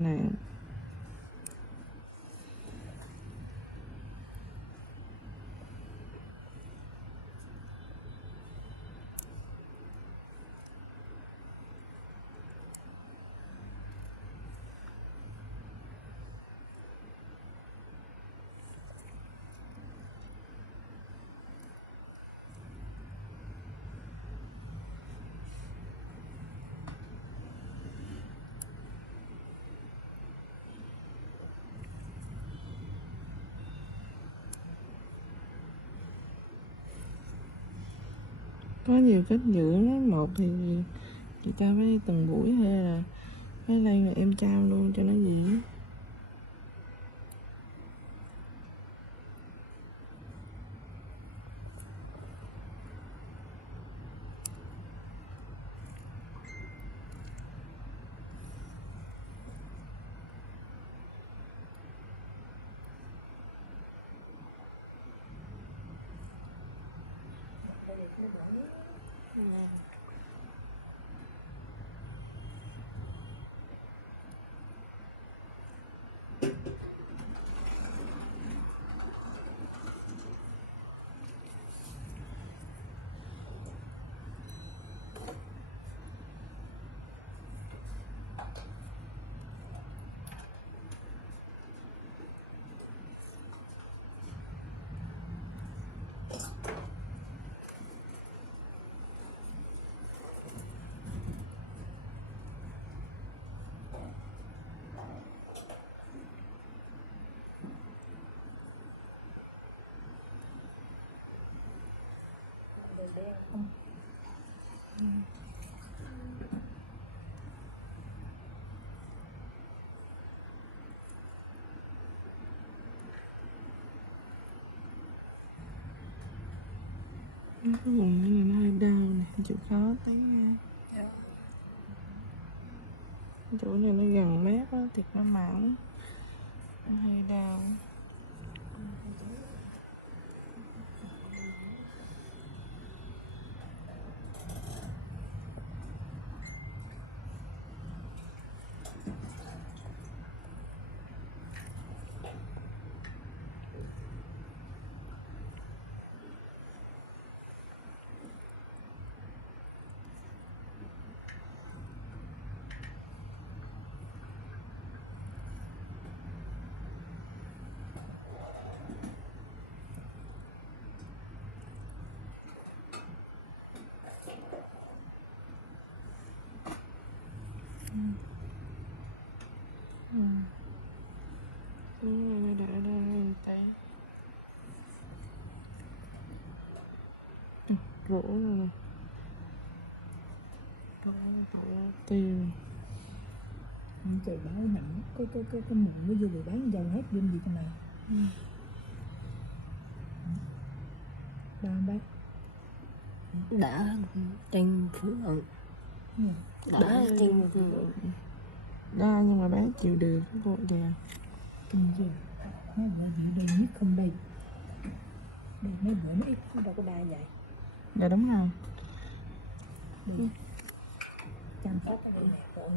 nè. Có nhiều cách dưỡng đó. Một thì người ta phải từng buổi, hay là phải lên là em trao luôn cho nó dễ. Nó có vùng này nó hơi đau nè, chịu khó thấy ra. Chỗ này nó gần mép á, thịt nó mỏng, nó hơi đau. Để đây tay rũ rồi, rũ tiêu. Trời báo nặng, có mụn với vô bị bán dầu hết viên gì thế này. Đau không bác? Đã trên phú Thuận. Đã trên phú Thuận. Đau nhưng mà bé chịu được cô già. Kinh chưa? Nó là gì đây nhất không đây. Đây mấy bữa nó ít, nó đâu có đau vậy. Dạ đúng rồi. Đây. Chăm sóc cái này rồi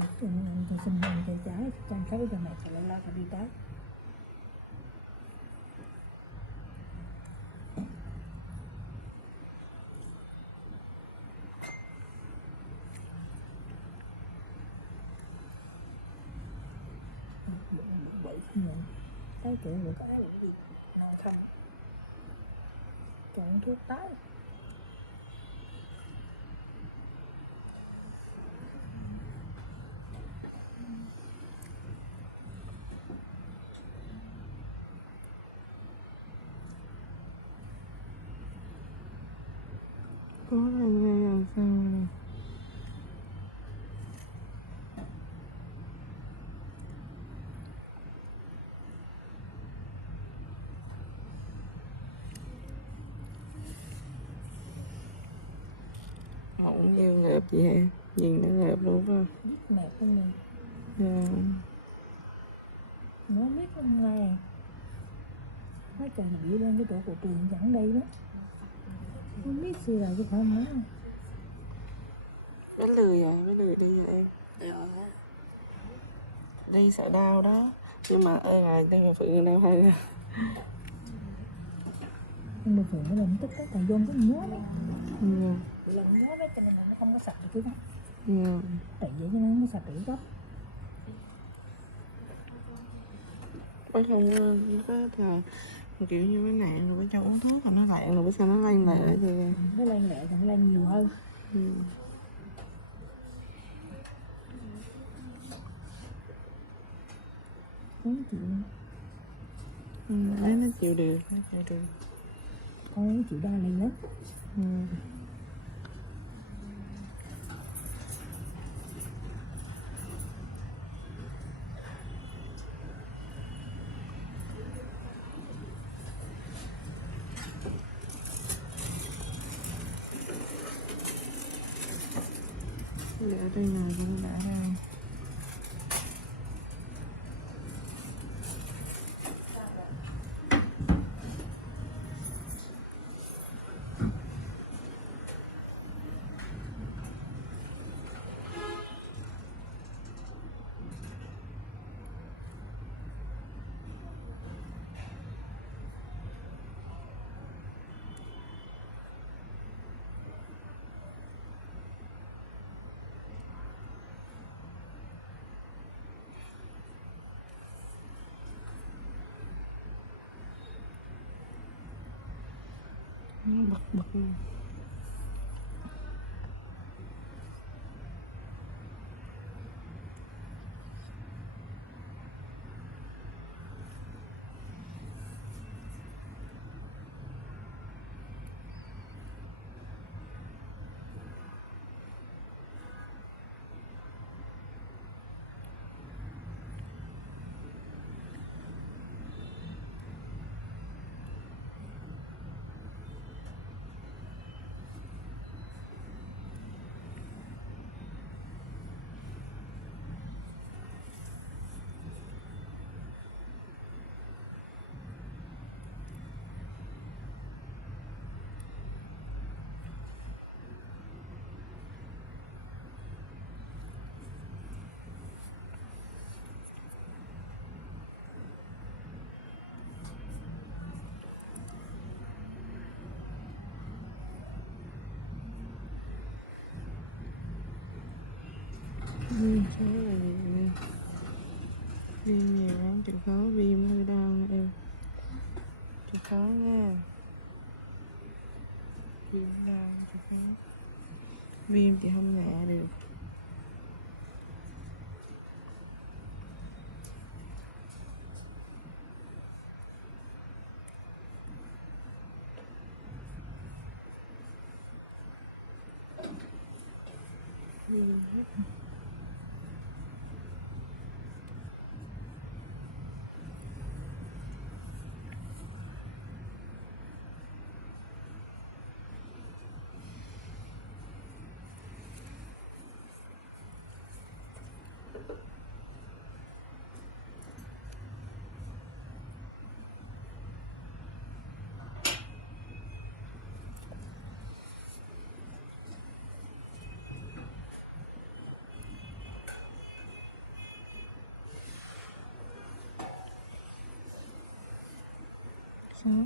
tôi xin hàng tay trái, chăm sóc cái này phải lo phải đi tới. Vậy không nhận cái kiểu người có cái gì nào không chọn thuốc tái. Cố lên nghe làm sao nè. Không nhiều ngợp gì hả? Nhìn nó ngợp luôn phải không? Biết mệt không nè. Nó biết không nghe. Nó trời bị lên cái chỗ của trường dẫn đây đó. Không biết gì là cái không đó. Bé lười à? Bé lười đi hả em? Rồi. đi sợ đau đó, nhưng mà ơi là đi mà Phượng đang hơi nhưng mà Phượng nó làm tức đó, còn John có nhớ đấy, ừ. lần nhớ đấy cho nên là nó không có sạch được cái gốc, Ừ. tại vậy cho nên nó sạch được cái gốc. Bác không có thờ kiểu như cái nạn rồi bác cho uống thuốc rồi nó lạn rồi bữa sau nó lanh lại thì Nó lan lẹ thì nó lan nhiều hơn. ừ. Uống chịu, Đấy nó chịu được, nó chịu được. con uống chịu đau này nữa. Ừ. Để ở trên này cũng đã ha. Nó bật bật luôn. Số là gì nè, viêm nhiều lắm, chịu khó viêm hơi đau nè em, chịu khó nha, viêm đau chịu khó, viêm thì không nhẹ được. Viêm hết. Sao?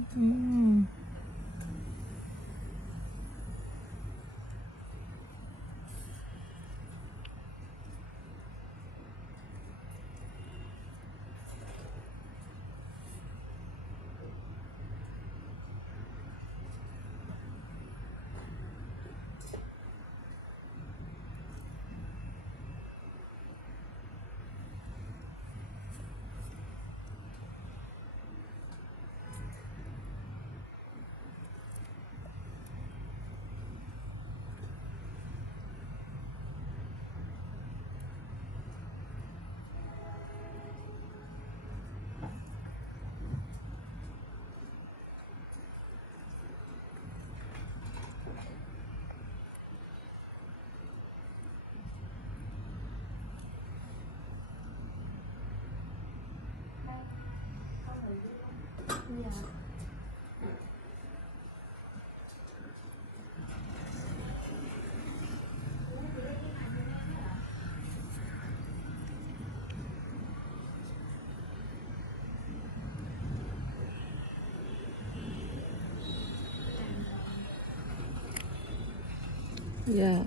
dạ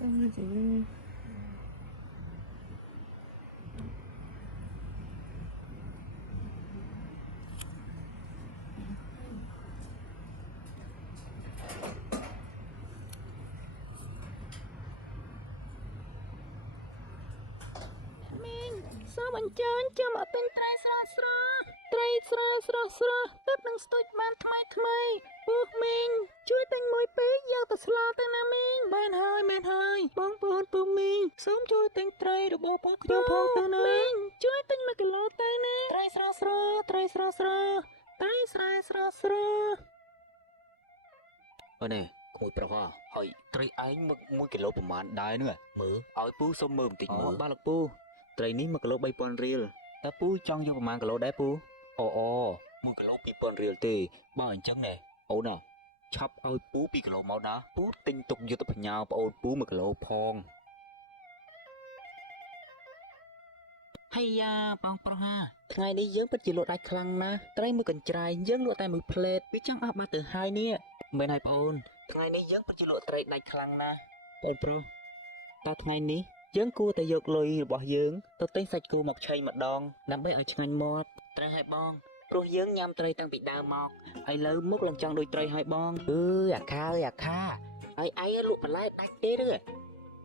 xong rồi chị sao anh chơi cho mà tên trai sra sra trai sra sra sra tết nâng stoi ban thay thay buộc mìnhជួយតែងមួយពេកយកទៅស្លាទៅណាមីងមែនហើយបងប្អូនពុំមីងសូមជួយតែងត្រីរបស់ពួកខ្ញុំផងទៅណាមីងជួយតែង1គីឡូទៅណាត្រីស្រស់ស្រស់ត្រីស្រស់ស្រស់ត្រីស្រែស្រស់ស្រស់អូនេះគួយប្រហោះហើយត្រីឯង1គីឡូប្រហែលដែរនោះមើលឲ្យពូសុំមើលបន្តិចមើលបាទលោកពូត្រីនេះ1គីឡូ3000រៀលតើពូចង់យកប្រហែលគីឡូដែរពូអូ1គីឡូ2000រៀលទេបើអញ្ចឹងណែអូនឆាប់ឲ្យពូ2គីឡូមកណាពូទិញទុកយកទៅផ្ញើប្អូនពូ1គីឡូផងហើយយ៉ាបងប្រុសហាថ្ងៃនេះយើងពិតជាលក់ដាច់ខ្លាំងណាស់ត្រីមួយកញ្ច្រែងយើងលក់តែ1ផ្លេតវាចង់អស់បាត់ទៅហើយនេះមែនហើយបងអូនថ្ងៃនេះយើងពិតជាលក់ត្រីដាច់ខ្លាំងណាស់បងប្រុសតើថ្ងៃនេះយើងគួរតែយកលុយរបស់យើងទៅទិញសាច់គោមកឆៃម្ដងដើម្បីឲ្យឆ្ងាញ់មាត់ត្រូវហើយបងព្រោះយើងញ៉ាំត្រីតាំងពីដើមមកហើយលើមុខឡើងចង់ដូចត្រីហើយបងអាខាហើយឯងលក់បន្លែដាច់ទេឬ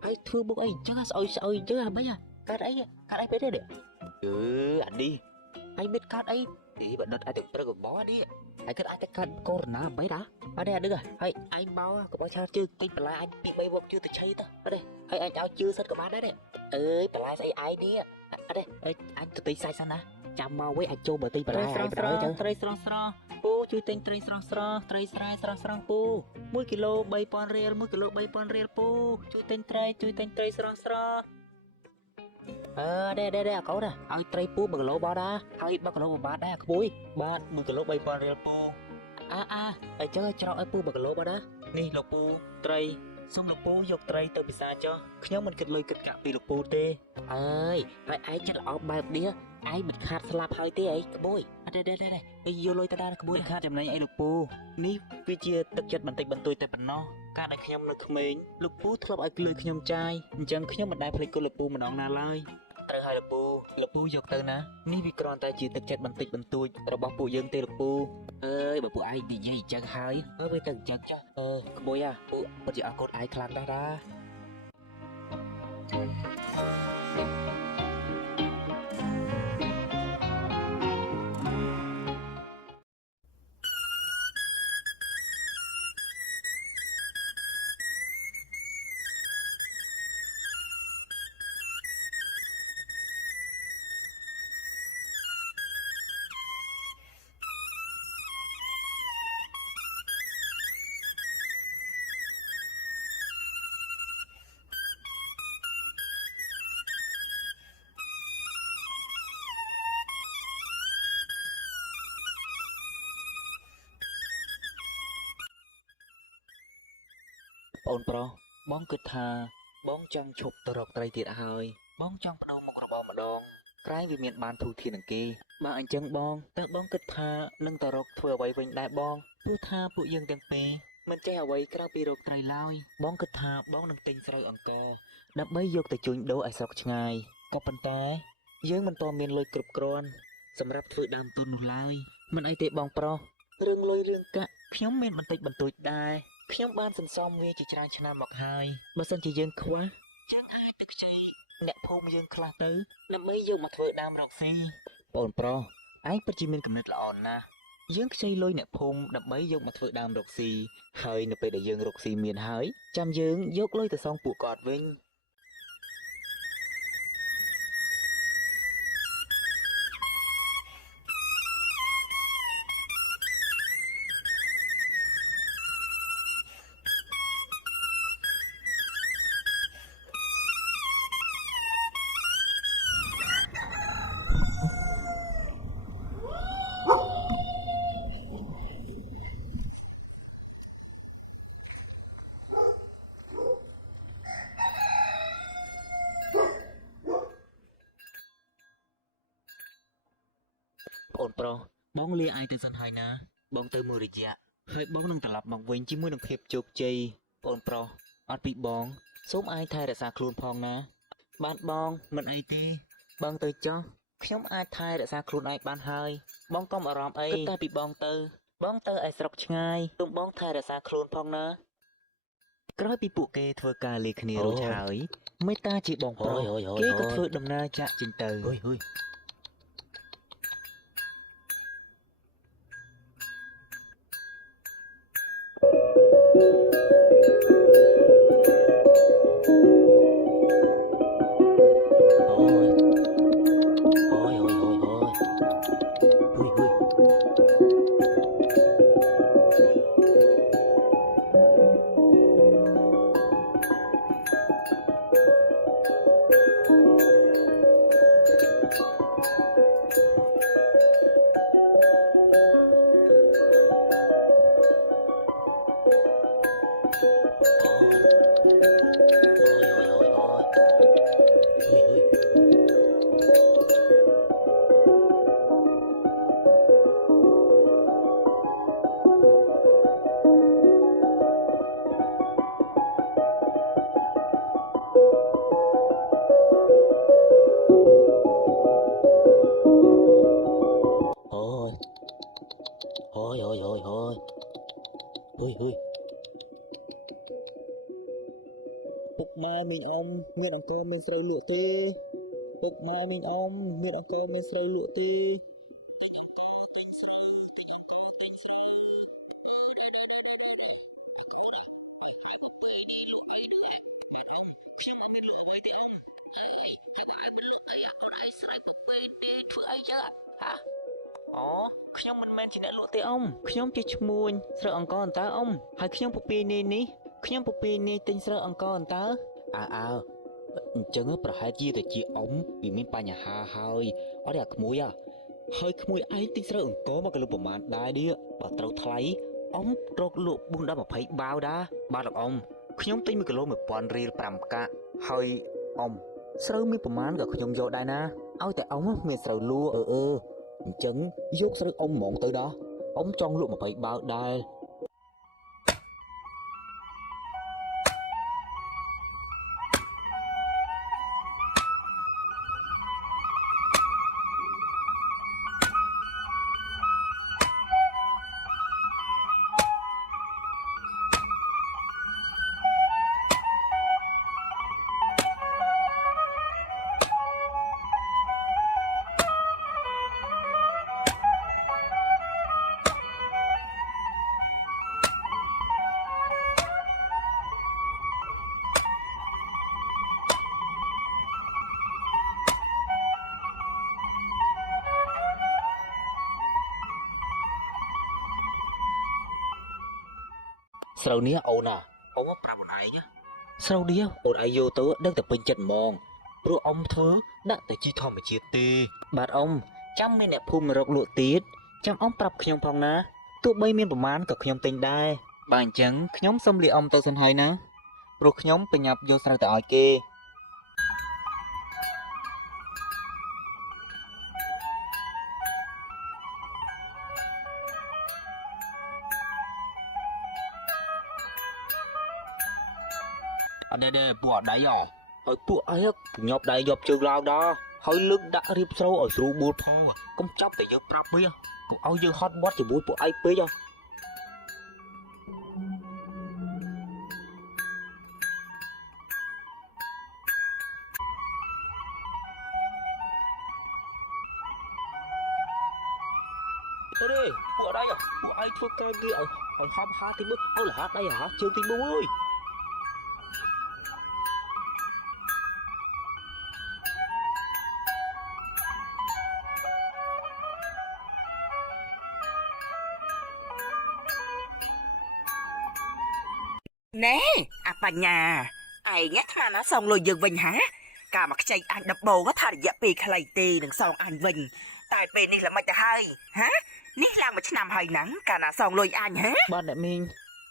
ហើយធ្វើមុខអីចឹងស្អុយចឹងអាម៉េចកាត់អីពេកទេអានេះឯងមានកាត់អីបើដិតឲ្យទៅព្រឹកបបនេះហើយគិតអាចទៅកាត់កូរ៉ូណាបែបណាអត់ទេអាដឹងហើយឯងមកកុំឲ្យឆាតជើងទិញបន្លែអញពី3វឹកជឿទៅឆៃទៅអត់ទេហើយអញឲ្យជឿសិតក៏បានដែរទេបន្លែស្អីឯងនេះអត់ទេអញទៅទិញសាច់សិនណាចាំមកវិញអាចចូលបើទិញបន្លែឲ្យប្រហើយទៅត្រីស្រស់ពូជួយទិញត្រីស្រស់ត្រីស្រែស្រស់ពូ1គីឡូ3000រៀល1គីឡូ3000រៀលពូជួយទិញត្រីស្រស់đây à cậu nèឲ្យត្រីពូ1គីឡូបោះដែរហើយ1គីឡូ1បាតដែរក្មួយបាទ1គីឡូ3000រៀលពូអញ្ចឹងច្រកឲ្យពូ1គីឡូបោះដែរនេះលោកពូត្រីសូមលោកពូយកត្រីទៅពិសាចុះខ្ញុំមិនគិតលុយគិតកាក់ពីលោកពូទេអើយហើយឯងចិត្តល្អបែបនេះឯងមិនខាតស្លាប់ហើយទេអីក្មួយអត់ទេយកលុយទៅដែរក្មួយខាតចំណេញអីលោកពូនេះវាជាទឹកចិត្តបន្តិចបន្តួចតែប៉ុណ្ណោះកាលដែលខ្ញុំនៅក្មេងលោកពូធ្លាប់ឲ្យលុយខ្ញុំចាយអញ្ចឹងខ្ញុំមិនដែលភ្លេចគុណលោកពូម្ដងណាឡើយត្រូវហើយលោកពូយកទៅណានេះវាគ្រាន់តែជាទឹកចិត្តបន្តិចបន្តួចរបស់ពួកយើងទេលោកពូអើយបើពួកឯងនិយាយអញ្ចឹងហើយវាទៅអញ្ចឹងចាស់ក្មួយពូពិតជាអរគុណឯងខ្លាំងណាស់ដែរបងប្រុសបងគិតថាបងចង់ឈប់ទៅរកត្រីទៀតហើយបងចង់បដូរមុខរបរម្ដងក្រែងវាមានបានធូរធាននឹងគេបើអញ្ចឹងបងតើបងគិតថានឹងទៅរកធ្វើអ្វីវិញដែរបងព្រោះថាពួកយើងទាំងពីរមិនចេះអ្វីក្រៅពីរកត្រីឡើយបងគិតថាបងនឹងទិញស្រូវអង្គរដើម្បីយកទៅជួញដូរឲ្យស្រុកឆ្ងាយក៏ប៉ុន្តែយើងមិនទាន់មានលុយគ្រប់គ្រាន់សម្រាប់ធ្វើដើមទុននោះឡើយមិនអីទេបងប្រុសរឿងលុយរឿងកាក់ខ្ញុំមានបន្តិចបន្តួចដែរខ្ញុំបានសន្សំវាជាច្រើនឆ្នាំមកហើយបើសិនជាយើងខ្វះយើងអាចទៅខ្ចី អ្នកភូមិយើងខ្លះទៅដើម្បីយកមកធ្វើដើមរកស៊ីបងប្រុសឯងពិតជាមានគំនិតល្អណាស់យើងខ្ចីលុយអ្នកភូមិដើម្បីយកមកធ្វើដើមរកស៊ីហើយនៅពេលដែលយើងរកស៊ីមានហើយចាំយើងយកលុយទៅសងពួកគាត់វិញបងប្រុសបងលាឯងទៅសិនហើយណាបងទៅមួយរយៈហើយបងនឹងត្រឡប់មកវិញជាមួយនឹងភាពជោគជ័យបងប្រុសអត់ពីបងសូមឯងថែរក្សាខ្លួនផងណាបានបងមិនអីទេបងទៅចុះខ្ញុំអាចថែរក្សាខ្លួនឯងបានហើយបងកុំអារម្មណ៍អីគិតតែពីបងទៅឯស្រុកឆ្ងាយសូមបងថែរក្សាខ្លួនផងណាក្រោយពីពួកគេធ្វើការលាគ្នារួចហើយមេតាជាបងប្រុសគេក៏ធ្វើដំណើរចាក់ចេញទៅពុកម៉ែមីងអ៊ំមានអង្គមានស្រូវលក់ទេពុកម៉ែមីងអ៊ំមានអង្គមានស្រូវលក់ទេអូខ្ញុំមិនមែនជាអ្នកលក់ទេអ៊ំខ្ញុំជាឈ្មួញស្រូវអង្គអន្តើអ៊ំហើយខ្ញុំពពាយនាយនេះខ្ញុំពពាយនាយទិញស្រូវអង្គអន្តើអើអញ្ចឹងប្រហែលជាតែជាអ៊ំវាមានបញ្ហាហើយអត់ទេអាក្មួយហើយក្មួយឯងទិញស្រូវអង្គមកគីឡូប្រហែលដែរនេះបើត្រូវថ្លៃអ៊ំរកលក់4ដល់20បាវដែរបាទលោកអ៊ំខ្ញុំទិញ1គីឡូ1000រៀល5កាក់ហើយអ៊ំស្រូវមានប្រមាណក៏ខ្ញុំយកដែរណាឲ្យតែអ៊ំមានស្រូវលក់អញ្ចឹងយកស្រូវអ៊ំហ្មងទៅដោះអ៊ំចង់លក់20បាវដែរស្រូវនេះអូនអូនប្រាប់អូនឯងស្រូវនេះអូនឯងយកទៅដឹងតែពេញចិត្តហ្មងព្រោះអ៊ំធ្វើដាក់ទៅជីធម្មជាតិទេបាទអ៊ំចាំមានអ្នកភូមិរកលក់ទៀតចាំអ៊ំប្រាប់ខ្ញុំផងណាទោះបីមានប្រមាណក៏ខ្ញុំទិញដែរបើអញ្ចឹងខ្ញុំសូមលាអ៊ំទៅសិនហើយណាព្រោះខ្ញុំប្រញាប់យកស្រូវទៅឲ្យគេអត់ទេពួកអត់ដៃហើយពួកអីញប់ដៃយកជើងឡើងដល់ហើយលើកដាក់រៀបស្រូវឲ្យស្រួលបួលផងកុំចាប់តែយើងប្រាប់វិញកុំឲ្យយើងហត់បាត់ជាមួយពួកឯងពេក ពួកđây àពួកaiធ្វើការងារឲ្យហប់ហាទី1អូលហាត់អីហ៎ជើងទី1អើយណែអាបញ្ញាឯងថាណាសងលុយយើងវិញហាកាលមកខ្ចីអញដបងថារយៈពេលខ្លីទេនឹងសងអញវិញតែពេលនេះល្មិចទៅហើយហានេះឡើងមួយឆ្នាំហើយហ្នឹងកាលណាសងលុយអញហា បាទអ្នកមីង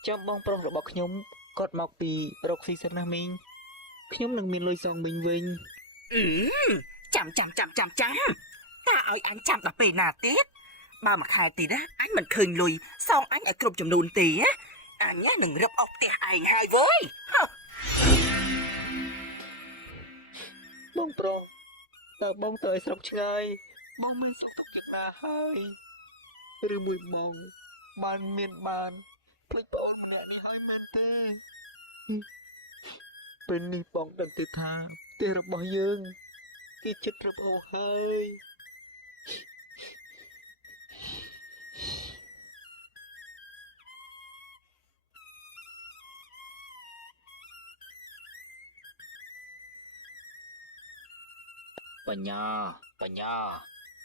ចាំបងប្រុសរបស់ខ្ញុំគាត់មកពីរកស៊ីសិនណាមីងខ្ញុំនឹងមានលុយសងមីងវិញ ចាំតាឲ្យអញចាំដល់ពេលណាទៀតបើមួយខែទៀតណាអញមិនឃើញលុយសងអញឲ្យគ្រប់ចំនួនទេណាអញនឹងរឹបអស់ផ្ទះឯងហើយវ៉យ បងប្រុសតើបងទៅឲ្យស្រុកឆ្ងាយបងមានសុខទុក្ខចិត្តណាហើយឬមួយបងបានភ្លេចប្អូនម្នាក់នេះហើយមែនទេពេលនេះបងដឹងទេថាផ្ទះរបស់យើងគេចិត្តរឹបអូសហើយ បញ្ញា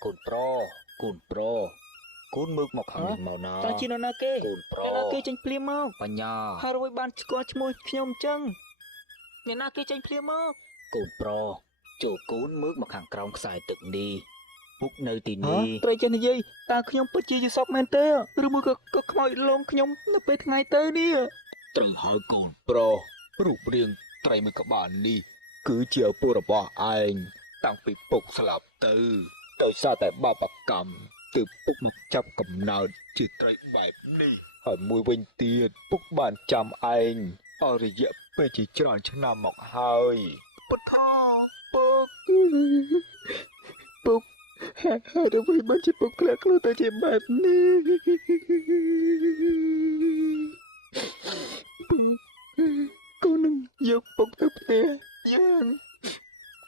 កូនប្រុសមើលមកខាងនេះមកណាតើជានរណាគេកូនប្រុសអ្នកណាគេចេញភ្លាមមកបញ្ញាហើយរួយបានស្គាល់ឈ្មោះខ្ញុំចឹងអ្នកណាគេចេញភ្លាមមកកូនប្រុសចូលកូនមើលមកខាងក្រោមខ្សែទឹកនេះពុកនៅទីនេះត្រូវចេះនិយាយតើខ្ញុំពិតជាយល់សពមែនទេឬមួយក៏ខ្មោចលងខ្ញុំនៅពេលថ្ងៃទៅនេះត្រូវហើយកូនប្រុសរូបរាងត្រីមួយក្បាលនេះគឺជាឪពុករបស់ឯង តាំងពីពុកស្លាប់ទៅដោយសារតែបាបកម្មទើបពុកមកចាប់កំណើតជាត្រីបែបនេះហើយមួយវិញទៀតពុកបានចាំឯងអស់រយៈពេលជាច្រើនឆ្នាំមកហើយពុតខពុកហើយទៅវិញបានជាពុកក្លាក់ខ្លួនទៅជាបែបនេះកូននឹងយកពុកទៅផ្ទះយើង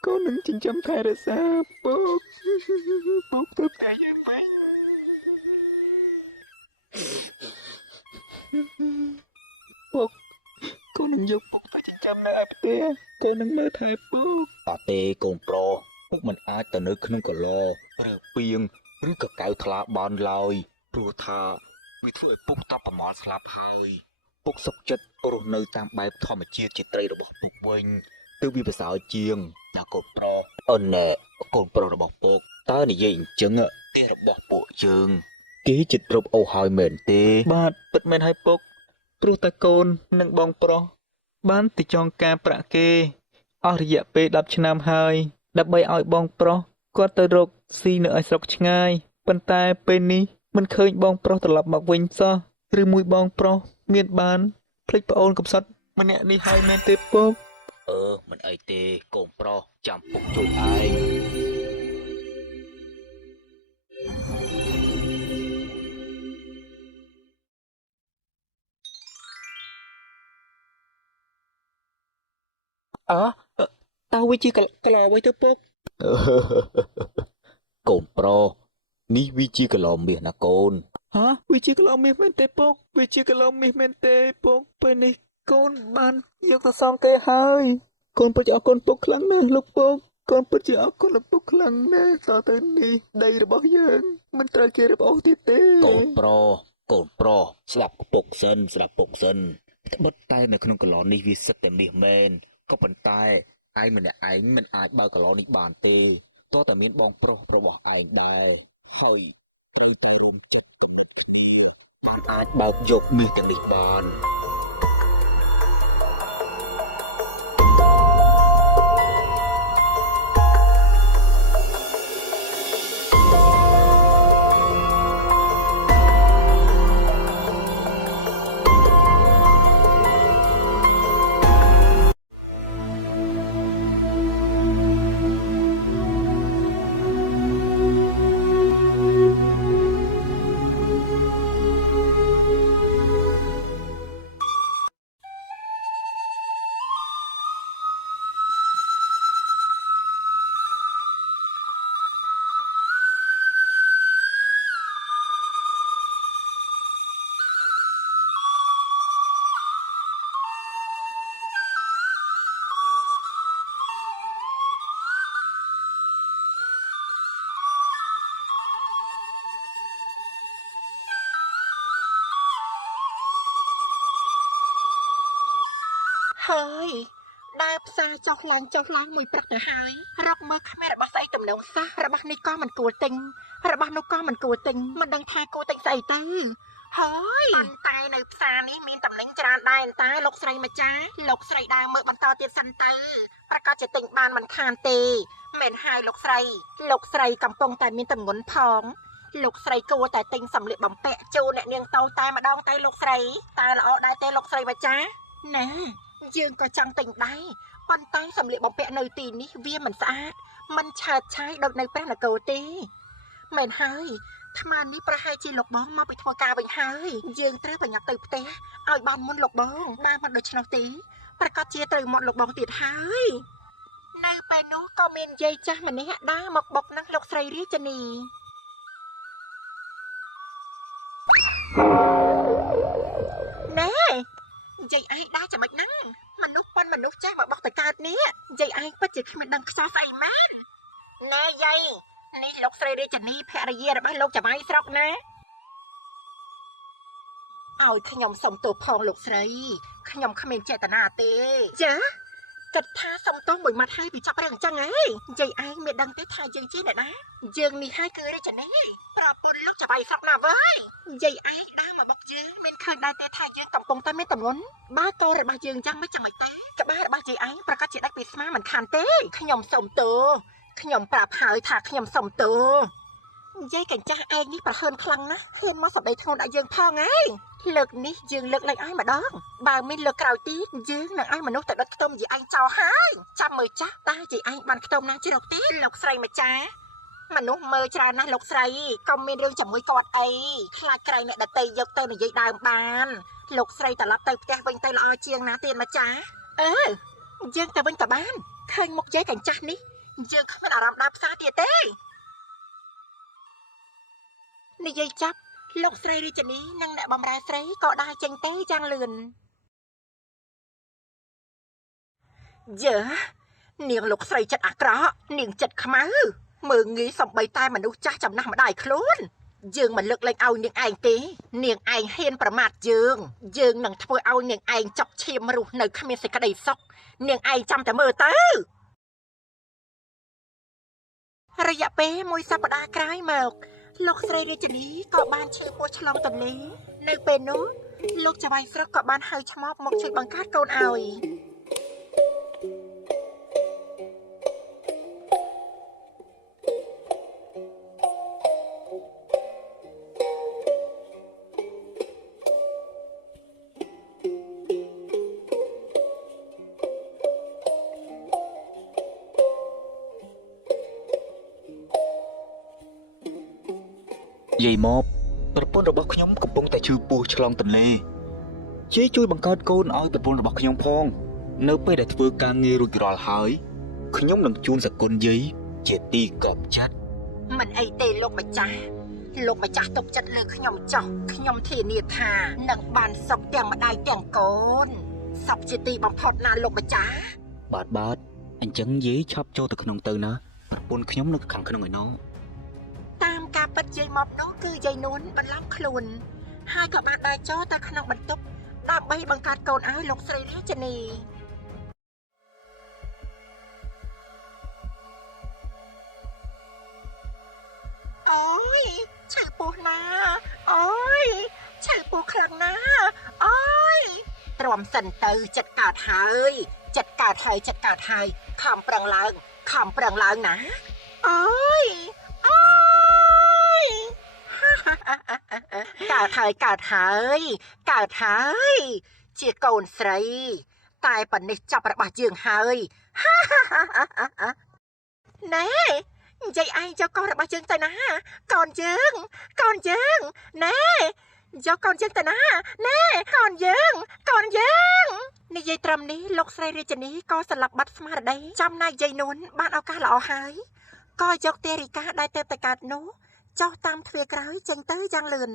កូននឹងចិញ្ចឹមថែរក្សាពុកទៅតែយើងវិញពុកកូននឹងយកពុកទៅចិញ្ចឹមនៅឯផ្ទះកូននឹងនៅថែពុកអត់ទេកូនប្រុសពុកមិនអាចទៅនៅក្នុងកឡោឬពីងឬក៏កៅថ្លាបានឡើយព្រោះថាវាធ្វើឲ្យពុកតបប្រមាថស្លាប់ហើយពុកសុខចិត្តរស់នៅតាមបែបធម្មជាតិជាត្រីរបស់ពុកវិញទើបវាប្រសើរជាងណាកូនប្រុសអូនណែកូនប្រុសរបស់ពុកតើនិយាយអញ្ចឹងទេរបស់ពួកយើងគេចិត្តរົບអូហើយមែនទេបាទពិតមែនហើយពុកព្រោះតែកូននិងបងប្រុសបានទៅចងការប្រាក់គេអស់រយៈពេល10ឆ្នាំហើយដើម្បីឲ្យបងប្រុសគាត់ទៅរកស៊ីនៅឯស្រុកឆ្ងាយប៉ុន្តែពេលនេះមិនឃើញបងប្រុសត្រឡប់មកវិញសោះឬមួយបងប្រុសមានបានភ្លេចប្អូនកំសត់ម្នាក់នេះហើយមែនទេពុក មិនអីទេកូនប្រុសចាំពុកជួយឯងតើវាជាកន្លែងអ្វីទៅពុកកូនប្រុសនេះវាជាកន្លងមាសណាកូនវាជាកន្លងមាសមែនទេពុកវាជាកន្លងមាសមែនទេពុកពេលនេះកូនបានយកទៅសងគេហើយ កូនពិតជាអរគុណពុកខ្លាំងណាស់លោកពុកកូនពិតជាអរគុណលោកពុកខ្លាំងណាស់តទៅនេះដីរបស់យើងមិនត្រូវគេរឹបអូសទៀតទេកូនប្រុសស្ដាប់ពុកសិនត្បិតតែនៅក្នុងកន្លងនេះវាសិតតែមាសមែនក៏ប៉ុន្តែឯងម្នាក់ឯងមិនអាចបើកកន្លងនេះបានទេតើតែមានបងប្រុសរបស់ឯងដែរហើយត្រូវតែរំចិត្តអាចបើកយកមាសទាំងនេះបាន ក ហើយដើរផ្សារចុះឡើងមួយព្រឹកទៅហើយរកមើលគ្មានរបស់ស្អីទំនងសោះរបស់នេះក៏មិនគួរទិញរបស់នោះក៏មិនគួរទិញមិនដឹងថាគួរទិញស្អីទៅហើយប៉ុន្តែនៅផ្សារនេះមានតំណែងច្រើនដែរតាលោកស្រីម្ចាស់លោកស្រីដើរមើលបន្តទៀតសិនទៅប្រកាសជាទិញបានមិនខានទេមិនហើយលោកស្រីកំពុងតែមានទម្ងន់ផងលោកស្រីគួរតែទិញសម្លៀកបំពាក់ជូនអ្នកនាងទៅតែម្ដងទៅលោកស្រីតើល្អដែរទេលោកស្រីម្ចាស់ណាយើងក៏ចង់ទិញដែរប៉ុន្តែសម្លៀកបំពាក់នៅទីនេះវាមិនស្អាតមិនឆើតឆាយដូចនៅព្រះនគរទេមែនហើយថ្មនេះប្រហែលជាលោកបងមកពីធ្វើការវិញហើយយើងត្រូវប្រញាប់ទៅផ្ទះឲ្យបានមុនលោកបងបានមិនដូច្នោះទេប្រកាសជាត្រូវមកលោកបងទៀតហើយនៅពេលនោះក៏មានយាយចាស់ម្នាក់ដើរមកបុកនឹងលោកស្រីរាជនីណែយាយឯងដើរចាំមិនហ្នឹងមនុស្សចាស់មកបុកទៅកើតនេះយាយឯងពិតជាគ្មានដឹងខ្សោះស្អីមែនណែយាយនេះលោកស្រីរាជនីភរិយារបស់លោកចាំៃស្រុកណាឲ្យខ្ញុំសុំទោសផងលោកស្រីខ្ញុំគ្មានចេតនាទេចាគិតថាសុំទោសមួយម៉ាត់ហើយពីចាប់រឿងអញ្ចឹងហ៎យាយឯងមានដឹងទេថាយើងជាអ្នកណាយើងនេះហើយគឺរាជនីប្រពន្ធលោកចាំៃស្រុកណាវើយយាយឯងដើរមកបុកយើងមានឃើញដែរទេថាយើងកំពុងតែមានទម្ងន់បើកូនរបស់យើងអញ្ចឹងមិនចាំមិនទេក្បាលរបស់យាយឯងប្រកាសជាដាច់ពីស្មាមិនខានទេខ្ញុំសុំទោសខ្ញុំប្រាប់ហើយថាខ្ញុំសុំទោសយាយកញ្ចាស់ឯងនេះប្រហើនខ្លាំងណាស់ហ៊ានមកសម្ដីធ្ងន់ដាក់យើងផងហើយលើកនេះយើងលើកលែងឲ្យម្ដងបើមានលើកក្រោយទៀតយើងនឹងឲ្យមនុស្សទៅដុតខ្ទមយាយឯងចោលហើយចាំមើលចាស់តើយាយឯងបានខ្ទមណាជ្រកទេលោកស្រីម្ចាស់មនុស្សមើលច្រើនណាស់លោកស្រីកុំមានរឿងជាមួយគាត់អីខ្លាចក្រែងអ្នកដតីយកទៅនិយាយដើមបានលោកស្រីត្រឡប់ទៅផ្ទះវិញទៅល្អជាងណាទៀនម្ចាស់យើងទៅវិញក៏បានឃើញមុខយាយកញ្ចាស់នេះយើងគ្មានអារម្មណ៍ដើរផ្សារទៀតទេនិយាយចាប់លោកស្រីរាជនីនិងអ្នកបម្រើស្រីក៏ដើរចេញទេយ៉ាងលឿនយើនាងលោកស្រីចិត្តអាក្រក់នាងចិត្តខ្មៅមើងងាយសំបីតែមនុស្សចាស់ចំណាស់ម្ដាយខ្លួនយើងមិនលើកលែងឲ្យនាងឯងទេនាងឯងហ៊ានប្រមាថយើងនឹងធ្វើឲ្យនាងឯងចប់ឈាមរស់នៅគ្មានសេចក្តីសុខនាងឯងចាំតែមើលទៅរយៈពេលមួយសប្តាហ៍ក្រោយមកលោកស្រីរាជនីក៏បានឈឺពោះឆ្លងទន្លេនៅពេលនោះលោកចៅហ្វាយស្រុកក៏បានហៅឆ្មបមកជួយបង្កើតកូនឲ្យយាយមកប្រពន្ធរបស់ខ្ញុំកំពុងតែឈឺពោះឆ្លងទន្លេយាយជួយបង្កើតកូនឲ្យប្រពន្ធរបស់ខ្ញុំផងនៅពេលដែលធ្វើការងាររួចរាល់ហើយខ្ញុំនឹងជូនសគុណយាយជាទីកប់ចិត្តមិនអីទេលោកម្ចាស់ទុកចិត្តលើខ្ញុំចោះខ្ញុំធានាថានឹងបានសុខទាំងម្ដាយទាំងកូនសុខជាទីបំផុតណាលោកម្ចាស់បាទអញ្ចឹងយាយឆាប់ចូលទៅក្នុងទៅណាប្រពន្ធខ្ញុំនៅខាងក្នុងឯណោះតាមការពិតយាយមកនោះគឺយាយនួនបន្លំខ្លួនហើយក៏បានដើរចូលទៅក្នុងបន្ទប់ដើម្បីបង្កើតកូនឲ្យលោកស្រីរាជនីអូយឈឺពោះណាអូយឈឺពោះខ្លាំងណាអូយទ្រាំសិនទៅចិត្តកើតហើយខំប្រឹងឡើងណាអូយកើតហើយជាកូនស្រីតែប៉ុណ្ណេះចាប់របស់យើងហើយណែនិយាយឯងយកកូនរបស់យើងទៅណាកូនយើងណែយកកូនយើងទៅណាណែកូនយើងនិយាយត្រឹមនេះលោកស្រីរាជនីក៏ស្លាប់បាត់ស្មារតីចំណែកយាយនួនបានឱកាសល្អហើយក៏យកទេរីកាដែលទៅកើតនោះចុះតាមទ្វារក្រោយចេញទៅយ៉ាងលឿន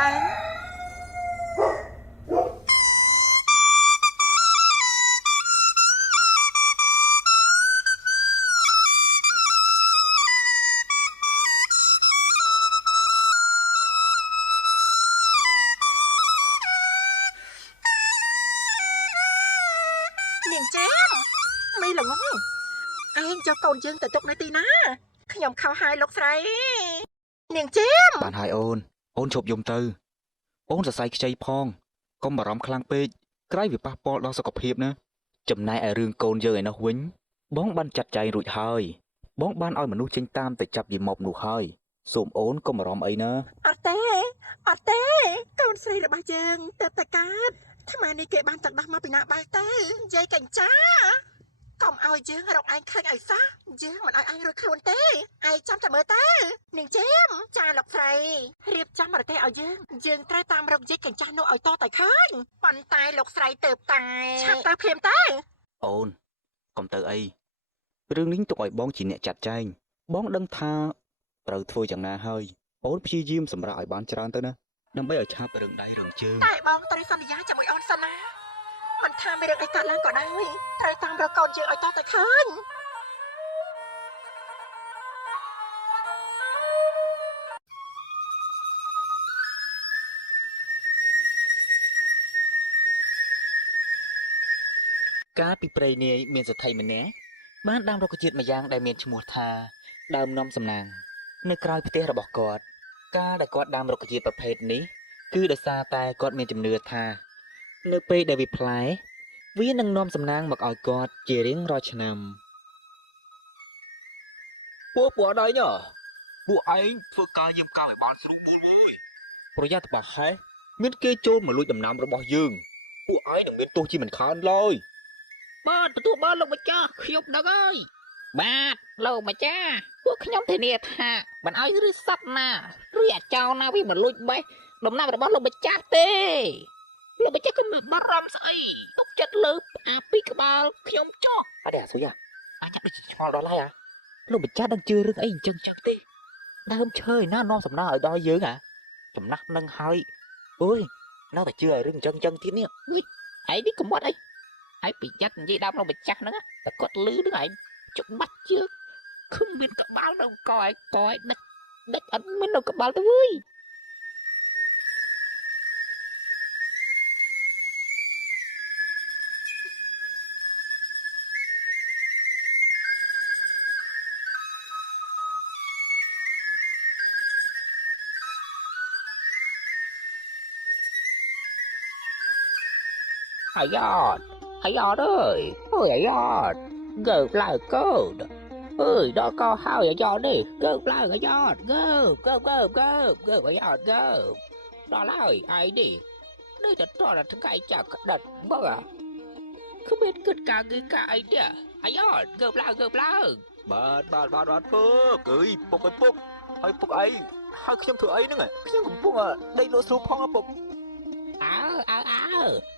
ឡើង នាងចាមមីល្ងងឯងយកកូនយើងទៅទុកនៅទីណាខ្ញុំខោហើយលោកស្រីនាងចាម បានហើយអូនឈប់យំទៅអូនសរសៃខ្ចីផងកុំបារម្ភខ្លាំងពេកក្រែងវាប៉ះពាល់ដល់សុខភាពណាចំណែកឯរឿងកូនយើងឯនោះវិញបងបានចាត់ចែងរួចហើយបងបានឲ្យមនុស្សចេញតាមទៅចាប់វាមកនោះហើយសូមអូនកុំបារម្ភអីណា អត់ទេកូនស្រីរបស់យើងទៅតកើតថ្មនេះគេបានទឹកដោះមកពីណាបាយទៅយាយកញ្ចាកុំឲ្យយើងរកឯងឃើញឲ្យសោះយើងមិនឲ្យឯងរួចខ្លួនទេឯងចាំតែមើលទៅនាងចាមចាលោកស្រីរៀបចំប្រទេសឲ្យយើងត្រូវតាមរកយាយកញ្ចានោះឲ្យតតែឃើញប៉ុន្តែលោកស្រីទៅតែឆាប់ទៅភ្លាមទៅ អូនកុំទៅអីរឿងនេះទុកឲ្យបងជាអ្នកចាត់ចែងបងដឹងថាត្រូវធ្វើយ៉ាងណាហើយអូនព្យាយាមសម្រាប់ឲ្យបានច្រើនទៅណាដើម្បីឲ្យឆាប់រឿងដៃរឿងជើង តែបងត្រូវសន្យាជាមួយអូនសិនណាមិនថាមានរឿងអីកើតឡើងក៏ដោយត្រូវតាមរកកូនយើងឲ្យតតែឃើញ កាលពីព្រៃនាយមានសេដ្ឋីម្នាក់បានដាំរុក្ខជាតិម្យ៉ាងដែលមានឈ្មោះថាដើមនាំសំណាងនៅក្រៅផ្ទះរបស់គាត់ការដែលគាត់ដាំរុក្ខជាតិប្រភេទនេះគឺដោយសារតែគាត់មានជំនឿថានៅពេលដែលវាផ្លែវានឹងនាំសំណាងមកឲ្យគាត់ជារៀងរាល់ឆ្នាំពួកអត់ហើយញ៉ពួកឯងធ្វើការយាមកាមឲ្យបានស្រួលបួលវើយប្រយ័ត្នបោះហេះមានគេចូលមកលួចដំណាំរបស់យើងពួកឯងនឹងមានទោសជាមិនខានឡើយ បាទទទួលបានលោកម្ចាស់ខ្ញុំដឹងហើយបាទលោកម្ចាស់ពួកខ្ញុំធានាថាមិនឲ្យឬសត្វណាឬអាចោរណាវាមកលួចបេះដំណាំរបស់លោកម្ចាស់ទេលោកម្ចាស់ក៏មិនបារម្ភស្អីទុកចិត្តលើអាពីក្បាលខ្ញុំចោះអត់ទេសុយអញដូចឆ្ងល់ដល់ហើយលោកម្ចាស់ដឹងជឿរឿងអីអញ្ចឹងទេដើមឈើឯណានាំសំណើឲ្យដល់យើងចំណាស់នឹងហើយអើយនៅតែជឿឲ្យរឿងអញ្ចឹងទៀតនេះឯងនេះកំត់អី ហើយប្រយ័ត្ននិយាយដើមលោកម្ចាស់ហ្នឹងតែគាត់លឺនឹងឯងជុកបាត់ជើងឃើញមានក្បាលនៅកឯងដឹកអត់មាននៅក្បាលទៅវើយអាយ៉ាត Hãy giọt ơi, ơi hãy giọt, gợp lại code, ơi đó co hao hãy giọt đi, gợp lại hãy giọt, gợp hãy giọt, đó là ai đi, đây là trò là cái chả đặt bơ à, không biết kết cả ai đi, hãy giọt, gợp lại, bật bơ, cười, bốc ấy, hai không thừa ấy nữa này, không bốc à, đây lỗ số phong à bốc.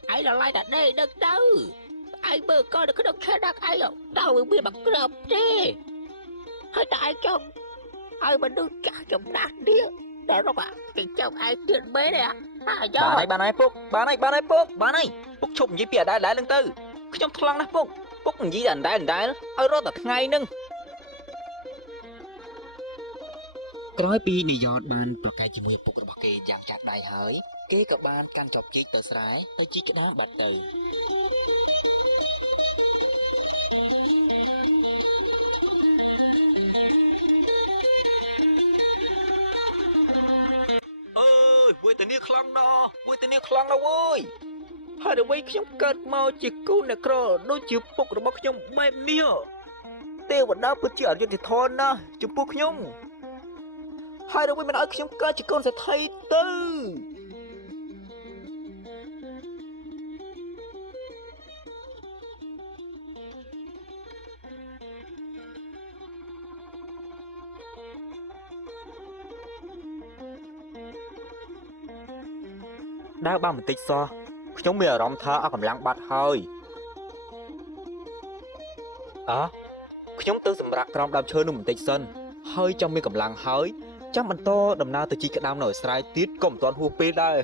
Ai là lại đặt đây đất đâu ai bơ coi được cái đất xe đặt ai đâu biết bằng cái đập đi hay tại trong ai mà đưa cả trong đặt đi để nó bạn thì trong ai chuyện bế này bạn này Phúc bạn này Phúc chụp gì bịa đại lưng tư cái trong thăng đó Phúc gì đàn đại ai đó đặt ngay nưng ក្រោយពីនាយកបានប្រកែកជាមួយពុករបស់គេយ៉ាងចាស់ដៃហើយគេក៏បានកាន់ចបជីកទៅស្រែហើយជីកក្តាមបាត់ទៅអើយវេទនាខ្លាំងណាស់អើយហើយអ្វីខ្ញុំកើតមកជាគូអ្នកក្រដូចជាពុករបស់ខ្ញុំបែបនេះទេវតាពិតជាអយុត្តិធម៌ណាស់ចំពោះខ្ញុំ hai đứa mình nóiខ្ញុំcơ chỉ con sẽ thấy tư đã bao mình tích so chúng mình ở rộng thơ ở cầm lăng bát hơi chúng tư sầm rạc trong đam chơi nụ mình tích sân hơi trong mình cầm lăng hơi ចាំបន្តដំណើរទៅជីកក្តាមនៅស្រែទៀតក៏មិនទាន់ហួសពេលដែរ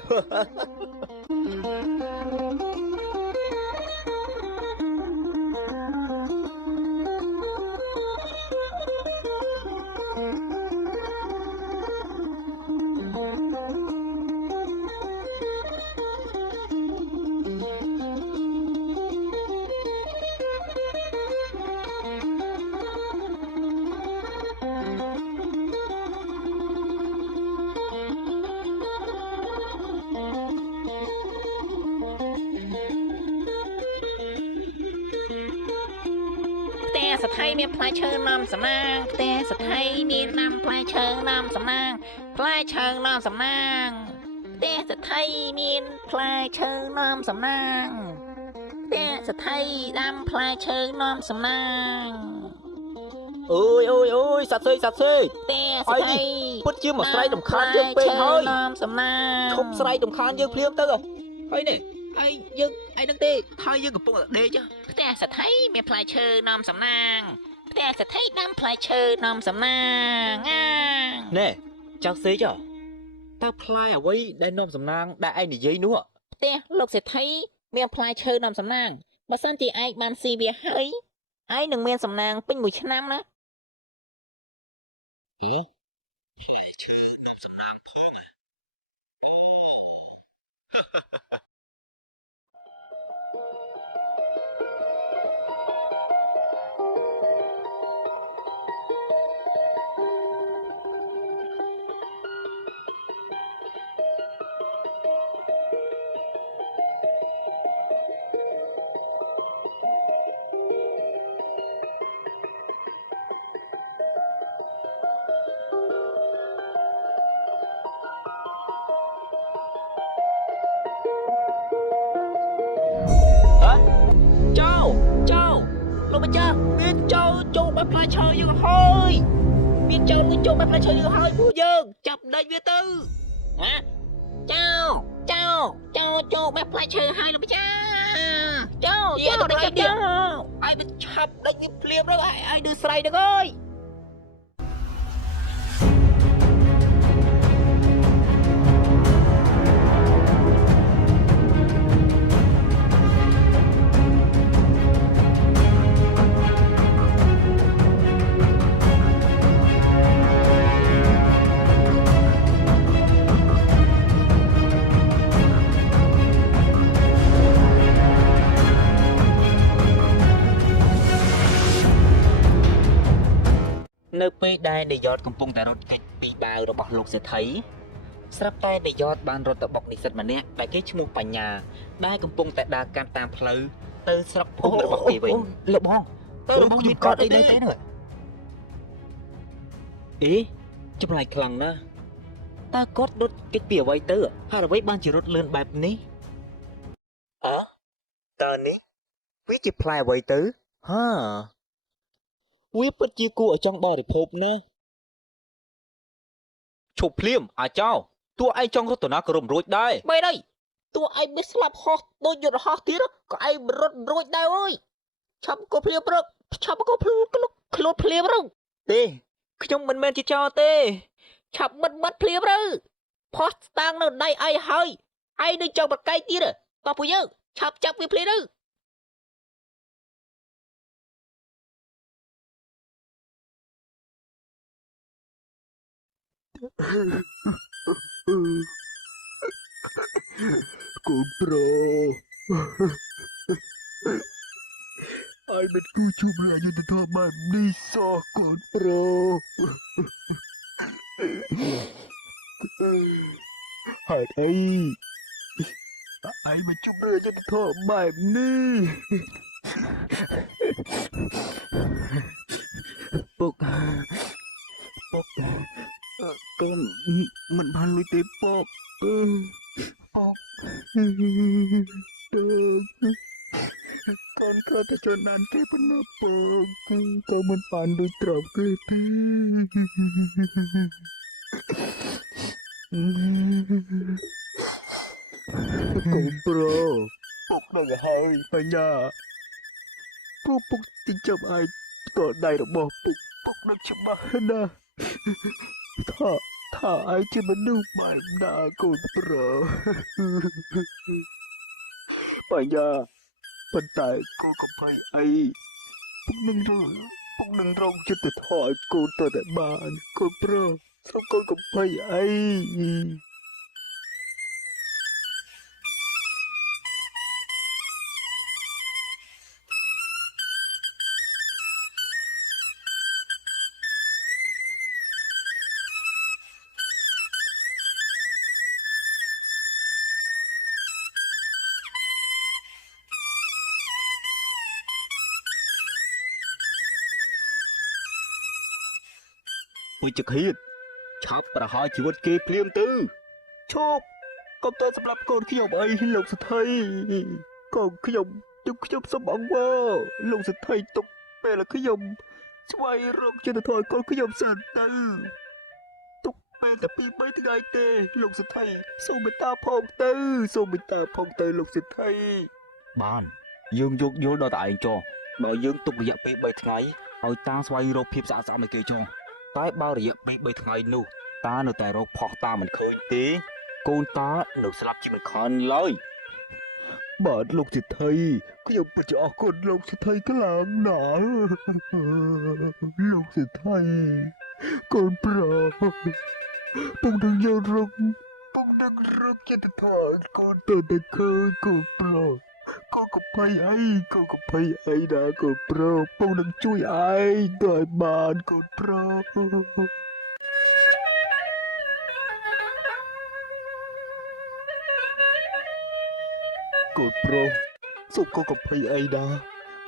ផ្ទះសថៃមានផ្លែឈើនាំសំណាងផ្ទះសថៃមានណាំផ្លែឈើនាំសំណាងផ្លែឈើនាំសំណាងផ្ទះសថៃមានផ្លែឈើនាំសំណាងផ្ទះសថៃដាំផ្លែឈើនាំសំណាង អូយអូយអូយសាត់សេផ្ទះសថៃ ពុតជាមកស្រ័យដំខានយើងពេកហើយ នាំសំណាង ឈប់ស្រ័យដំខានយើងភ្លាមទៅហើយនេះហើយយើងឯនឹងទេហើយយើងកំពុងតែដេក ផ្ទះសថៃមានផ្លែឈើនាំសំណាងផ្ទះសថៃដាំផ្លែឈើនាំសំណាង ណែចៅសេចតើផ្លែអ្វីដែលនាំសំណាងដែលឯងនិយាយនោះ ផ្ទះលោកសេដ្ឋីមានផ្លែឈើនាំសំណាងបើសិនជាឯងបានស៊ីវាហើយឯងនឹងមានសំណាងពេញមួយឆ្នាំណា ហ៎ផ្លែឈើនាំសំណាងផង លោកម្ចាស់មានចូលបែបផ្លែឈើយើងហើយមានចូលបែបផ្លែឈើយើងហើយពួកយើងចាប់ដេញវាទៅណាចូលបែបផ្លែឈើហើយលោកម្ចាស់ចូលទៅដេញវាឲ្យវាឆាប់ដេញវាភ្លាមទៅឲ្យឌឺស្រ័យទៅអើយ នៅពេលដែលនាយកកំពុងតែរត់គេចពីបាវរបស់លោកសេដ្ឋីស្រាប់តែនាយកបានរត់ទៅបុកនិស្សិតម្នាក់ដែលគេឈ្មោះបញ្ញាដែលកំពុងតែដើរកាន់តាមផ្លូវទៅស្រុកភូមិរបស់គេវិញលោកបងទៅរបស់មានកត់អីដែរទេនោះអេចម្លែកខ្លាំងណាស់តើគាត់រត់គេចពីអ្វីទៅហើយអ្វីបានជារត់លឿនបែបនេះអើតើនេះវាជាផ្លែអ្វីទៅហាវាពិតជាគួរឲ្យចង់បរិភោគណាស់ឈប់ភ្លាមអាចោតួឯងចង់រត់ទៅណាក៏រំរួចដែរ បែរអីតួឯងមិនស្លាប់ហោះដូចយន្តហោះទៀតក៏ឯងរត់រួចដែរអើយឆាប់ក៏ភ្លាមព្រឹកឆាប់ក៏ខ្លួនភ្លាមរឹង ទេខ្ញុំមិនមែនជាចោទេ ឆាប់បិទភ្លាមទៅផោះស្តាងនៅដៃឯងហើយឯងនឹងចង់បកែកទៀតតោះពួកយើងឆាប់ចាប់វាភ្លាមទៅ Con pro ai biết cứ chụp lại như thế thôi mà đi so con pro hỏi đây ai mà chụp lại như thế thôi mà đi bốc bốc con mình ban lui tới bốc bốc con kata cho nan ke penapa kau men pandu trop klepi con pro bốc dah hai banyak bốc tincap ai có daiរបស់ពេកពុកដឹកច្បាស់ណាស់ថា ថាឯងជាមនុស្សបែបណាកូនប្របញ្ញាប៉ុន្តែកូនកំភៃអីពុកនឹងរងចិត្តទៅថយកូនទៅតែបានកូនប្រសូមកូនកំភៃអី មួយចក្រៀតឆាប់ប្រហារជីវិតគេភ្លាមទៅឈប់កុំទៅសម្រាប់កូនខ្ញុំអីលោកសថីកូនខ្ញុំសុំអង្វរលោកសថីទុកពេលខ្ញុំស្វែងរកចិត្តធម៌កូនខ្ញុំសិនទៅទុកពេលតែ2 3ថ្ងៃទេលោកសថីសូមមេត្តាផងទៅសូមមេត្តាផងទៅលោកសថីបានយើងយកយល់ដល់តែឯងចុះបើយើងទុករយៈពេល3ថ្ងៃឲ្យតាស្វែងរកភាពស្អាតស្អំឲ្យគេចុះ តែបើរយៈពេល3ថ្ងៃនោះតានៅតែរកផោះតាមិនឃើញទេកូនតានៅស្លាប់ជាមិនខានឡើយបាទលោកសិទ្ធិខ្ញុំពិតជាអរគុណលោកសិទ្ធិខ្លាំងណាស់លោកសិទ្ធិកូនប្រុសពុកនឹងយល់រកចិត្តថាកូនទៅតែឃើញកូនប្រុសកូនកុំភ័យអីណាកូនប្រុសពុកនឹងជួយឯងទៅឲ្យបានកូនប្រុសកូនប្រុសសុំកូនកុំភ័យអីណា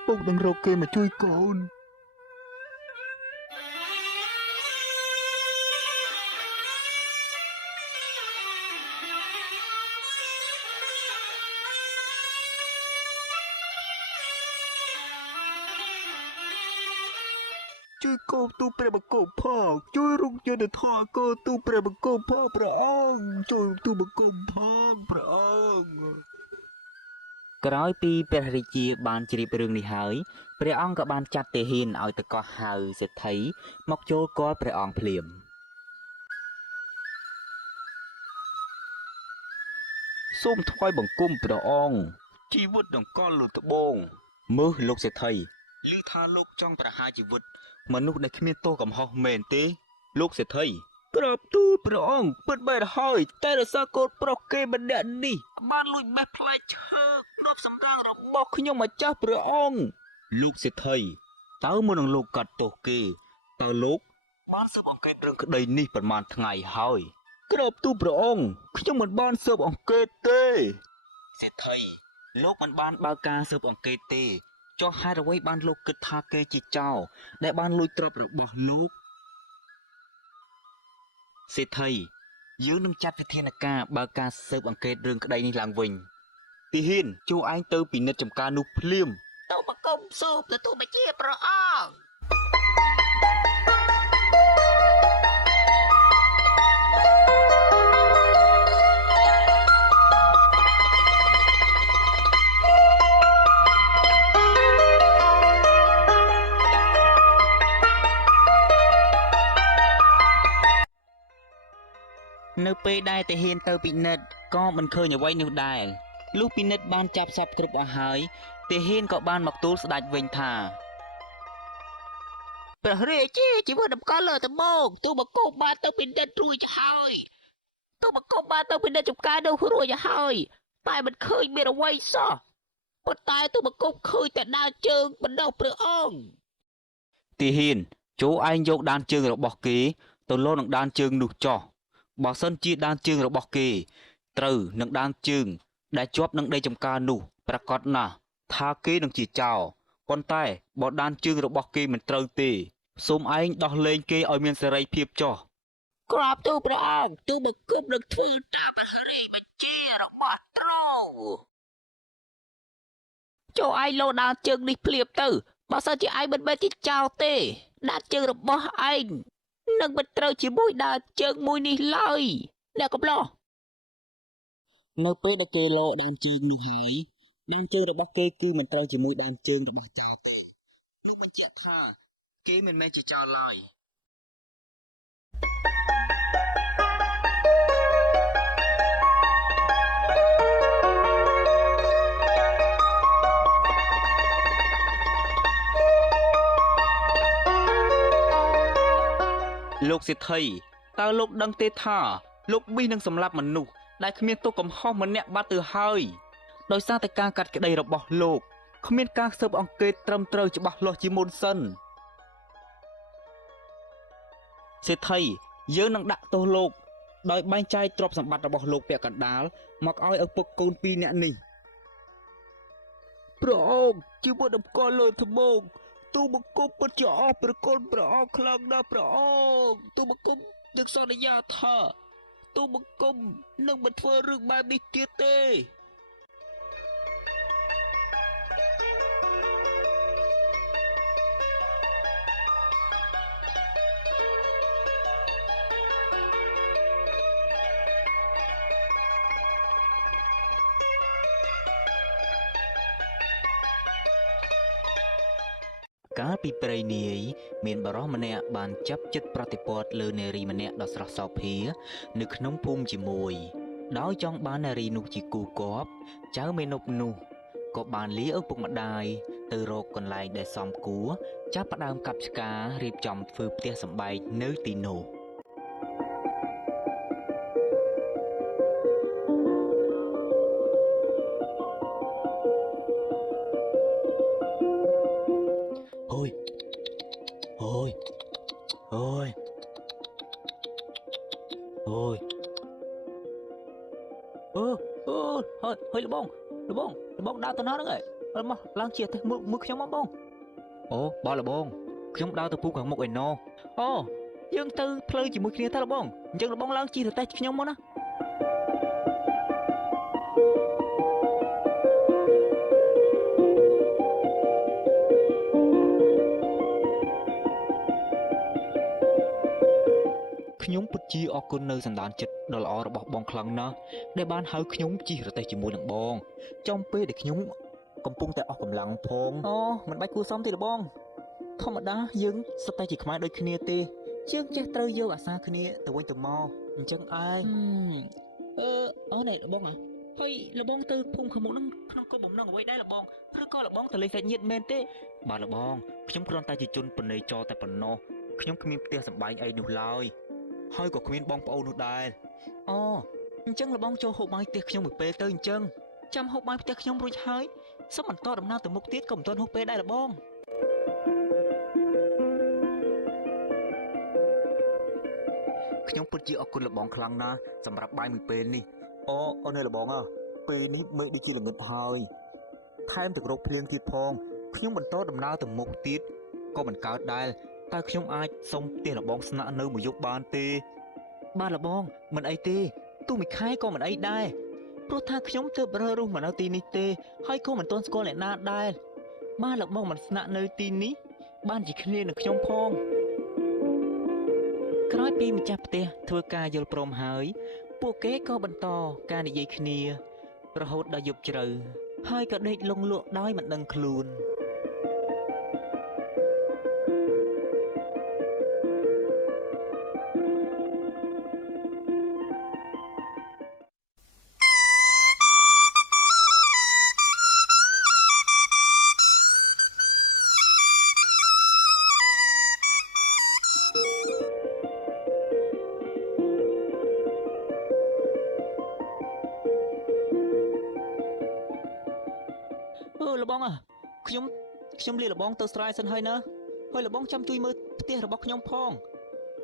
ពុកនឹងរកគេមកជួយកូន ជួយកូនទូព្រះបង្គំផងជួយរុងយុទ្ធធរកូនទូព្រះបង្គំផងព្រះអង្គជួយទូបង្គំផងព្រះអង្គក្រោយពីព្រះរាជាបានជ្រាបរឿងនេះហើយព្រះអង្គក៏បានចាត់ទាហានឲ្យទៅកោះហៅសេដ្ឋីមកចូលគាល់ព្រះអង្គភ្លាមសូមថ្វាយបង្គំព្រះអង្គជីវិតដង្កល់លើត្បូងមើលលោកសេដ្ឋីឮថាលោកចង់ប្រហារជីវិត មនុស្សដែលគ្មានទោសកំហុសមែនទេលោកសេដ្ឋីក្រាបទូលព្រះអង្គពិតមែនហើយតែរសារកូនប្រុសគេម្នាក់នេះបានលួចបេះផ្លែឈើនប់សម្រាងរបស់ខ្ញុំម្ចាស់ព្រះអង្គលោកសេដ្ឋីតើមុននឹងលោកកាត់ទោសគេតើលោកបានស៊ើបអង្កេតរឿងក្តីនេះប្រមាណថ្ងៃហើយក្រាបទូលព្រះអង្គខ្ញុំមិនបានស៊ើបអង្កេតទេសេដ្ឋីលោកមិនបានបើកការស៊ើបអង្កេតទេ ចុះហេតុអ្វីបានលោកគិតថាគេជាចោរដែលបានលួចទ្រព្យរបស់លោកសេដ្ឋីយើងនឹងចាត់វិធានការបើកការស៊ើបអង្កេតរឿងក្តីនេះឡើងវិញទីហ៊ានជួឯងទៅពិនិត្យចំការនោះភ្លាមទៅបង្គំស៊ើបទទួលបញ្ជាព្រះអង្គ នៅពេលដែលទាហានទៅពិនិត្យក៏មិនឃើញអ្វីនោះដែរលុះពិនិត្យបានចាប់សពគ្រប់អស់ហើយទាហានក៏បានមកទូលស្ដេចវិញថាព្រះរាជាជីវិតតម្កល់លើត្បូងទូបង្គំបានទៅពិនិត្យរួចហើយទូបង្គំបានទៅពិនិត្យចំការនោះរួចហើយតែមិនឃើញមានអ្វីសោះប៉ុន្តែទូបង្គំឃើញតែដានជើងបណ្ដោះព្រះអង្គទាហានចូលឯងយកដានជើងរបស់គេទៅលោនឹងដានជើងនោះចោះ បើសិនជាដានជើងរបស់គេត្រូវនឹងដានជើងដែលជាប់នឹងដីចំការនោះប្រកាសណាស់ថាគេនឹងជាចោរប៉ុន្តែបើដានជើងរបស់គេមិនត្រូវទេសូមឯងដោះលែងគេឲ្យមានសេរីភាពចោះក្រាបទូលព្រះអង្គទូបង្គំនឹងធ្វើតាមព្រះរាជបញ្ជារបស់ទ្រង់ចូលឯងលោដានជើងនេះភ្លាមទៅបើសិនជាឯងមិនមែនជាចោរទេដានជើងរបស់ឯង នឹងមិនត្រូវជាមួយដើមជើងមួយនេះឡើយអ្នកកំឡោះនៅពេលដែលគេលោដើមជើងនោះហើយដើមជើងរបស់គេគឺមិនត្រូវជាមួយដើមជើងរបស់ចោរទេលោកបញ្ជាក់ថាគេមិនមែនជាចោរឡើយ លោកសេដ្ឋីតើលោកដឹងទេថាលោកប៊ីនឹងសម្លាប់មនុស្សដែលគ្មានទោសកំហុសម្នាក់បាត់ទៅហើយដោយសារតែការកាត់ក្តីរបស់លោកគ្មានការស៊ើបអង្កេតត្រឹមត្រូវច្បាស់លាស់ជាមុនសិនសេដ្ឋីយើងនឹងដាក់ទោសលោកដោយបែងចែកទ្រព្យសម្បត្តិរបស់លោកពាក់កណ្ដាលមកឲ្យឪពុកកូនពីរនាក់នេះព្រះអង្គជាបុត្រតម្កល់លើត្បូងទូបង្គំពិតជាអស់ព្រះគុណព្រះអង្គខ្លាំងណាស់ព្រះអង្គទូបង្គំនឹងសន្យាថាទូបង្គំនឹងមិនធ្វើរឿងបែបនេះទៀតទេកាលពីព្រៃនាយមានបរិសម្នាក់បានចាប់ចិត្តប្រតិព័ទ្ធលើនារីម្នាក់ដ៏ស្រស់សោភានៅក្នុងភូមិជាមួយដោយចង់បាននារីនោះជាគូគប់ចៅមេនប់នោះក៏បានលាឪពុកម្ដាយទៅរកកន្លែងដែលសមគួរចាប់ផ្ដើមកាប់ឆ្ការរៀបចំធ្វើផ្ទះសម្បែងនៅទីនោះអូយអូយអូយអូយហើយលបងដើរទៅណាហ្នឹងឯងមកឡើងជាទៅមើលខ្ញុំមកបងអូបងលបងខ្ញុំដើរទៅពូខាងមុខឯណោអូយើងទៅផ្លូវជាមួយគ្នាតើលបងអញ្ចឹងលបងឡើងជិះទៅតែខ្ញុំមកណាខ្ញុំពិតជាអរគុណនៅសន្តានចិត្តដ៏ល្អរបស់បងខ្លាំងណាស់ដែលបានហៅខ្ញុំជិះរទេះជាមួយនឹងបងចំពេលដែលខ្ញុំកំពុងតែអស់កម្លាំងផងអូមិនបាច់គួរសមទេបងធម្មតាយើងសុទ្ធតែជាខ្មែរដូចគ្នាទេយើងចេះត្រូវយកអាសាគ្នាទៅវិញទៅមកអញ្ចឹងឯងអូនេះលបងហើយលបងទៅភូមិខាងមុខហ្នឹងក្នុងគោលបំណងអ្វីដែរលបងឬក៏លបងទៅលេងសាច់ញាតិមែនទេបាទលបងខ្ញុំគ្រាន់តែជាជនបណិចរតែប៉ុណ្ណោះខ្ញុំគ្មានផ្ទះសម្បែងអីនោះឡើយហើយក៏គ្មានបងប្អូននោះដែរអូអញ្ចឹងលបងចូលហូបបាយផ្ទះខ្ញុំមួយពេលទៅអញ្ចឹងចាំហូបបាយផ្ទះខ្ញុំរួចហើយសុំបន្តដំណើរទៅមុខទៀតក៏មិនទាន់ហូបពេលដែរលបងខ្ញុំពិតជាអរគុណលបងខ្លាំងណាស់សម្រាប់បាយមួយពេលនេះអូនលបងពេលនេះមេឃដូចជាល្ងឹតហើយថែមទាំងរោគភ្លៀងទៀតផងខ្ញុំបន្តដំណើរទៅមុខទៀតក៏មិនកើតដែរតើខ្ញុំអាចសុំផ្ទះលបងស្នាក់នៅមួយយប់បានទេបាទលបងមិនអីទេទោះមួយខែក៏មិនអីដែរព្រោះថាខ្ញុំទើបរើសរស់មកនៅទីនេះទេហើយក៏មិនទាន់ស្គាល់អ្នកណាដែរបាទលបងមិនស្នាក់នៅទីនេះបានជាគ្នានឹងខ្ញុំផងក្រោយពីម្ចាស់ផ្ទះធ្វើការយល់ព្រមហើយពួកគេក៏បន្តការនិយាយគ្នារហូតដល់យប់ជ្រៅហើយក៏ដេកលង់លក់ដោយមិនដឹងខ្លួនលបងខ្ញុំលាលបងទៅស្រែសិនហើយណាហើយលបងចាំជួយមើលផ្ទះរបស់ខ្ញុំផង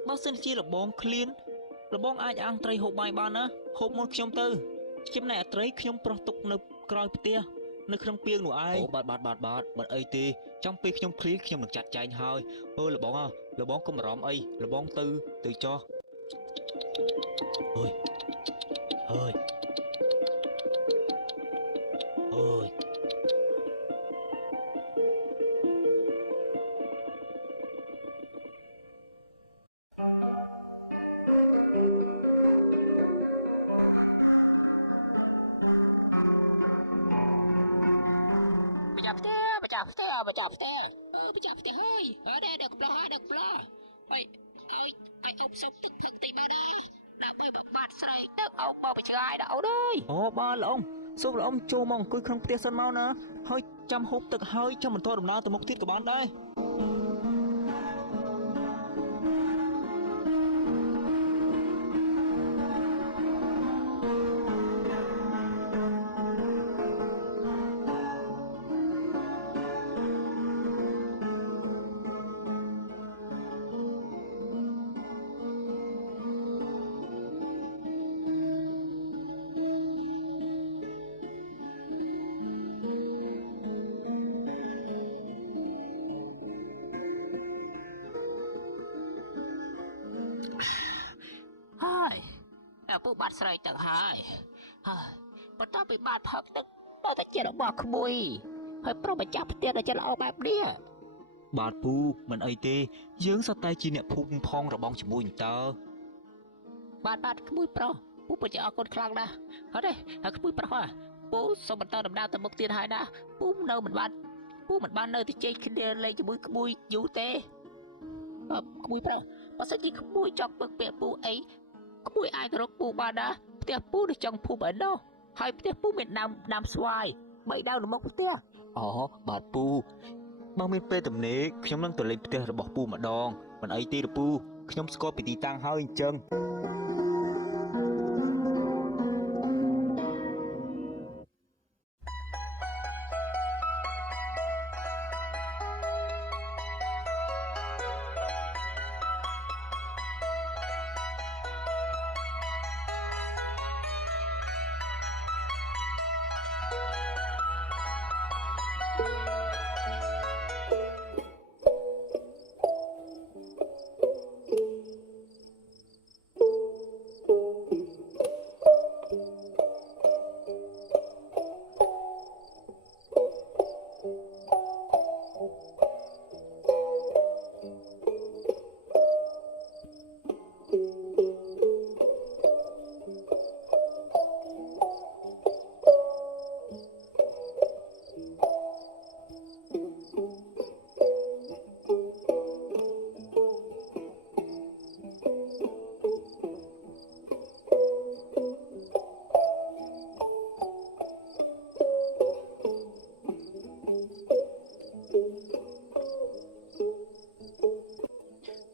បើសិនជាលបងឃ្លានលបងអាចអាំងត្រីហូបបាយបានណាហូបមុនខ្ញុំទៅចំណែកអាត្រីខ្ញុំប្រោះទុកនៅក្រោយផ្ទះនៅក្នុងពាងនោះឯងអូបាទអីទេចំពេលខ្ញុំឃ្លានខ្ញុំនឹងចាត់ចែងហើយលបងកុំបារម្ភអីលបងទៅចោះអើយម្ចាស់ផ្ទះហើយដើរកំឡោះហើយឲ្យអុបសុកទឹកទឹកតិចមកដែរដើម្បីបាត់ស្រែកទឹកអុបបបឆ្ងាយដល់អើយអូបាទលោកសូមលោកចូលមកអង្គុយក្នុងផ្ទះសិនមកណាហើយចាំហូបទឹកហើយចាំបន្តដំណើរទៅមុខទៀតក៏បានដែរ ហើយតែពូបាត់ស្រីទឹកហើយហើយបន្ទាប់ពីបាត់ផឹកទឹកដល់តែជារបស់ក្មួយហើយប្រុសម្ចាស់ផ្ទះដែលចិត្តល្អបែបនេះ បាទពូមិនអីទេយើងសុទ្ធតែជាអ្នកភូមិផងរបងជាមួយតើ បាទក្មួយប្រុសពូពិតជាអរគុណខ្លាំងណាស់អត់ទេហើយក្មួយប្រុសពូសូមបន្តដំណើរទៅមុខទៀតហើយណាពូមិនបាននៅទៅជែកគ្នាលេងជាមួយក្មួយយូរទេក្មួយប្រុសបើសិនជាក្មួយចង់ពឹកពាក់ពូអីក្មួយអាចទៅរកពូបានណាផ្ទះពូនៅចុងភូមិឯណោះហើយផ្ទះពូមានដើមស្វាយ3ដើមនៅមុខផ្ទះ អូបាទពូបើមានពេលទំនេរខ្ញុំនឹងទៅលេងផ្ទះរបស់ពូម្ដងមិនអីទេពូខ្ញុំស្គាល់ពីទីតាំងហើយអញ្ចឹង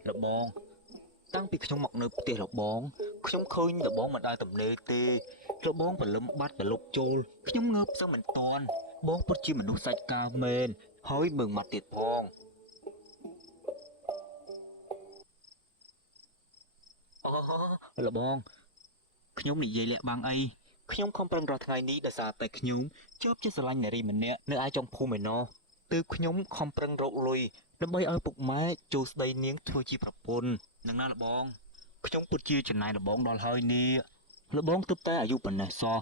លបងតាំងពីខ្ញុំមកនៅផ្ទះលបងខ្ញុំឃើញលបងមិនដែលទំនេរទេលបងបលឹមបាត់ទៅលុបចូលខ្ញុំងើបសឹងមិនតាន់បងពិតជាមនុស្សសាច់ការមែនហើយមើងមាត់ទៀតផងអូលបងខ្ញុំនិយាយលាក់បាំងអីខ្ញុំខំប្រឹងរាល់ថ្ងៃនេះដោយសារតែខ្ញុំជាប់ជាស្រឡាញ់នារីម្នាក់នៅឯចំភូមិឯណោះទើបខ្ញុំខំប្រឹងរកលុយដើម្បីឲ្យពុកម៉ែចូលស្ដីនាងធ្វើជាប្រពន្ធនឹងណាលបងខ្ញុំពិតជាចំណាយលបងដល់ហើយនេះលបងទើបតែអាយុប៉ុណ្ណេះសោះ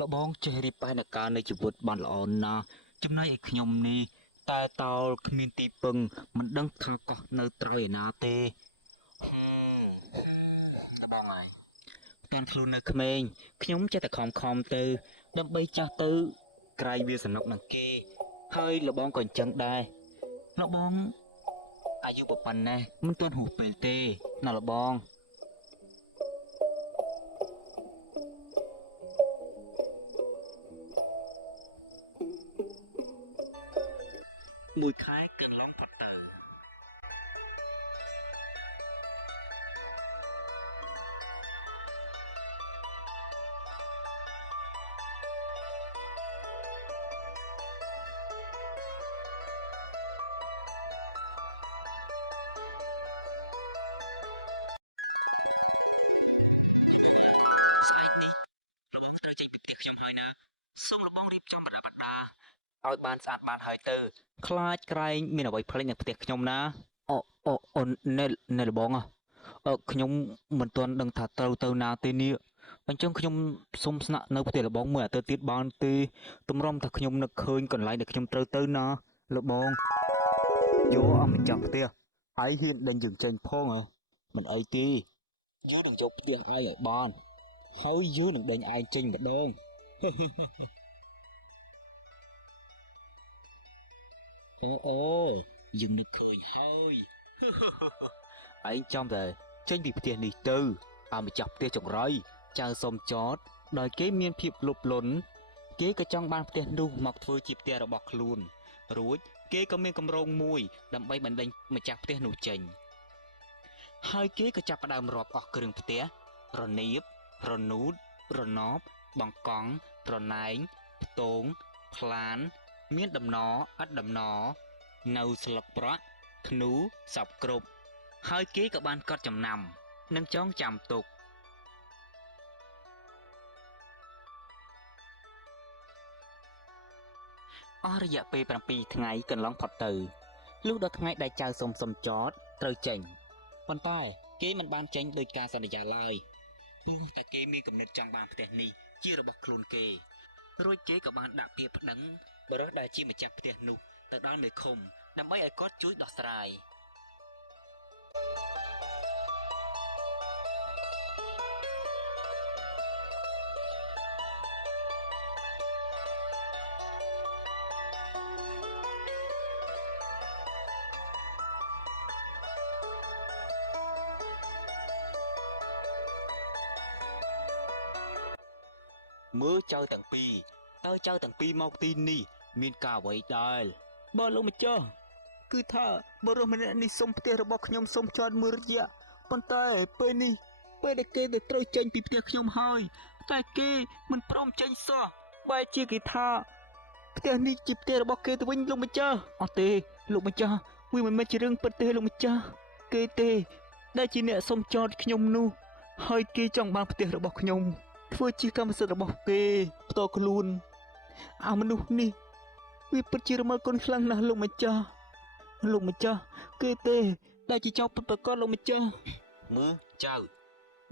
លបងចេះរៀបផែនការនៃជីវិតបានល្អណាស់ចំណែកឯខ្ញុំនេះតែតោលគ្មានទីពឹងមិនដឹងថាកោះនៅត្រូវឯណាទេបងហើយតាន់ខ្លួននៅក្មេងខ្ញុំចេះតែខំទៅដើម្បីចាស់ទៅក្រៃវាសនុកនឹងគេហើយលបងក៏អញ្ចឹងដែរលបងអាយុប៉ុណ្ណេះមិនទាន់ហួសពេលទេណាលបងមួយខែកន្លងផុតទៅ សូមរបងរៀបចំបដាបដាឲ្យបានស្អាតបាតហើយទៅខ្លាចក្រែងមានអ្វីផ្លេចនៅផ្ទះខ្ញុំណាអូណែរបងខ្ញុំមិនទាន់ដឹងថាត្រូវទៅណាទេនេះអញ្ចឹងខ្ញុំសុំស្នាក់នៅផ្ទះរបងមួយអាទិត្យទៀតបានទេតម្រាំថាខ្ញុំនឹកឃើញកន្លែងដែលខ្ញុំត្រូវទៅណារបងយកអម្ចាស់ផ្ទះហើយហ៊ានដេញយើងចេញផងមិនអីទេយើងនឹងយកផ្ទះឯងឲ្យបានហើយយើងនឹងដេញឯងចេញម្ដង អូយើងនឹកឃើញហើយឯងចាំតែចេញពីផ្ទះនេះទៅអាម្ចាស់ផ្ទះចង្រៃចៅសុំចតដោយគេមានភាពលុបលន់គេក៏ចង់បានផ្ទះនោះមកធ្វើជាផ្ទះរបស់ខ្លួនរួចគេក៏មានកម្រងមួយដើម្បីបណ្ដេញម្ចាស់ផ្ទះនោះចេញហើយគេក៏ចាប់ផ្ដើមរាប់អស់គ្រឿងផ្ទះរនៀបរនូតរណបបង្កង់រណែងផ្ទងផ្លានមានដំណឥតដំណនៅស្លឹកប្រាក់ធ្នូសពគ្រប់ហើយគេក៏បានកត់ចំណាំនិងចងចាំទុកអស់រយៈពេល7ថ្ងៃកន្លងផុតទៅលុះដល់ថ្ងៃដែលចៅសុំចតត្រូវចេញប៉ុន្តែ គេមិនបានចេញដោយការសន្យាឡើយព្រោះតែគេមានកំណត់ចង់បានផ្ទះនេះជារបស់ខ្លួនគេរួចគេក៏បានដាក់ពាក្យប្តឹងបរិះដែលជាម្ចាស់ផ្ទះនោះទៅដល់មេឃុំដើម្បីឲ្យគាត់ជួយដោះស្រាយមើលចៅទាំងពីរតើចៅទាំងពីរមកទីនេះមានការអ្វីដែរបើលោកម្ចាស់គឺថាបរិសម្នាក់នេះសុំផ្ទះរបស់ខ្ញុំសុំចោតមួយរយៈប៉ុន្តែពេលនេះពេលដែលគេទៅត្រូវចេញពីផ្ទះខ្ញុំហើយតែគេមិនព្រមចេញសោះបែរជាគេថាផ្ទះនេះជាផ្ទះរបស់គេទៅវិញលោកម្ចាស់អត់ទេលោកម្ចាស់វាមិនមែនជារឿងពិតទេលោកម្ចាស់គេទេដែលជាអ្នកសុំចោតខ្ញុំនោះហើយគេចង់បានផ្ទះរបស់ខ្ញុំធ្វើជាកម្មសិទ្ធិរបស់គេផ្ទាល់ខ្លួនអាមនុស្សនេះវាពិតជារមើលគុណខ្លាំងណាស់លោកម្ចាស់គេទេដែលជាចោរពិតប្រាកដលោកម្ចាស់មើលចៅ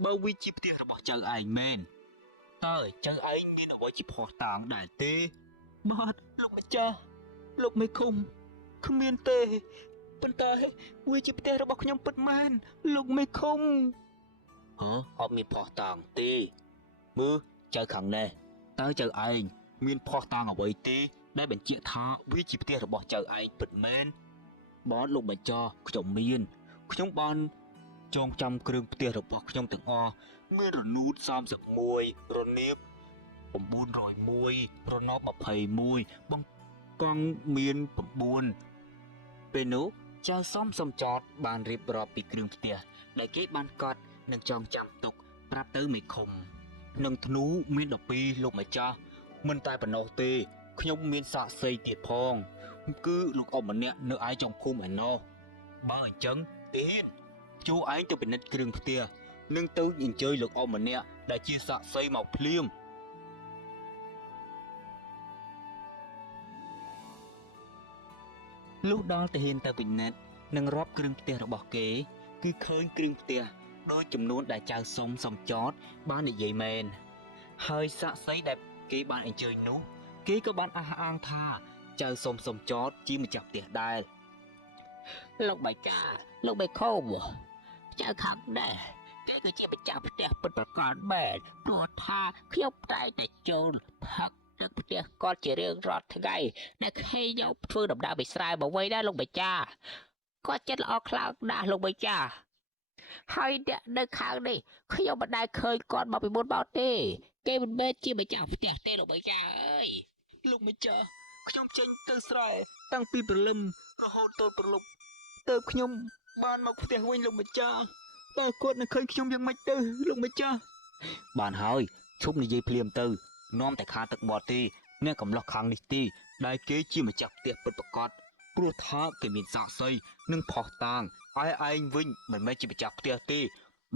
បើវាជាផ្ទះរបស់ចៅឯងមែនតើចៅឯងមានអ្វីជាភ័ស្តុតាងដែរទេបាទលោកម្ចាស់លោកមេឃុំគ្មានទេប៉ុន្តែវាជាផ្ទះរបស់ខ្ញុំពិតមែនលោកមេឃុំអត់មានភ័ស្តុតាងទេមើលចៅខាងនេះតើចៅឯងមានភ័ស្តុតាងអ្វីទេដែលបញ្ជាក់ថាវាជាផ្ទះរបស់ចៅឯងពិតមែនបាទលោកបញ្ចោខ្ញុំមានខ្ញុំបានចងចាំគ្រឿងផ្ទះរបស់ខ្ញុំទាំងអស់មានរនូត31រនាប901រណប21បង្កង់មាន9ពេលនោះចៅសំចតបានរៀបរាប់ពីគ្រឿងផ្ទះដែលគេបានកត់និងចងចាំទុកប្រាប់ទៅមេឃុំនឹងធ្នូមាន12លោកម្ចាស់មិនតែប៉ុណ្ណោះទេខ្ញុំមានសាក្សីទៀតផងគឺលោកអ៊ំម្នាក់នៅឯចំភូមិឯណោះបើអញ្ចឹងទេហ៊ានចូលឯងទៅពិនិត្យគ្រឿងផ្ទះនិងទៅអញ្ជើញលោកអ៊ំម្នាក់ដែលជាសាក្សីមកភ្លាមលុះដល់ទៅហ៊ានទៅពិនិត្យនិងរាប់គ្រឿងផ្ទះរបស់គេគឺឃើញគ្រឿងផ្ទះដោយចំនួនដែលចៅសំចតបាននិយាយមែនហើយសាក្សីដែលគេបានអញ្ជើញនោះគេក៏បានអះអាងថាចៅសំចតជាម្ចាស់ផ្ទះដែរលោកបៃចាលោកបៃខោមចៅខាងដែរគេគឺជាម្ចាស់ផ្ទះពិតប្រាកដមែនព្រោះថាខ្ញុំតែតែចូលផឹកទឹកផ្ទះគាត់ជារឿងរាល់ថ្ងៃដែលឃើញយកធ្វើដំណើរពីស្រែមកវិញដែរលោកបៃចាគាត់ចិត្តល្អខ្លាំងណាស់លោកបៃចាហើយអ្នកនៅខាងនេះខ្ញុំមិនដែលឃើញគាត់មកពីមុនមកទេគេមិនមែនជាម្ចាស់ផ្ទះទេលោកបៃចាអើយលោកម្ចាស់ខ្ញុំចេញទៅស្រែតាំងពីព្រលឹមរហូតដល់ព្រលប់ទៅខ្ញុំបានមកផ្ទះវិញលោកម្ចាស់តើគាត់នឹងឃើញខ្ញុំយ៉ាងម៉េចទៅលោកម្ចាស់បានហើយឈប់និយាយភ្លាមទៅនាំតែខាទឹកមាត់ទេអ្នកកំឡោះខាងនេះទេដែលគេជាម្ចាស់ផ្ទះពិតប្រាកដព្រោះថាគេមានសាក្សីនិងផុសតាងឯងវិញមិនមែនជាម្ចាស់ផ្ទះទេ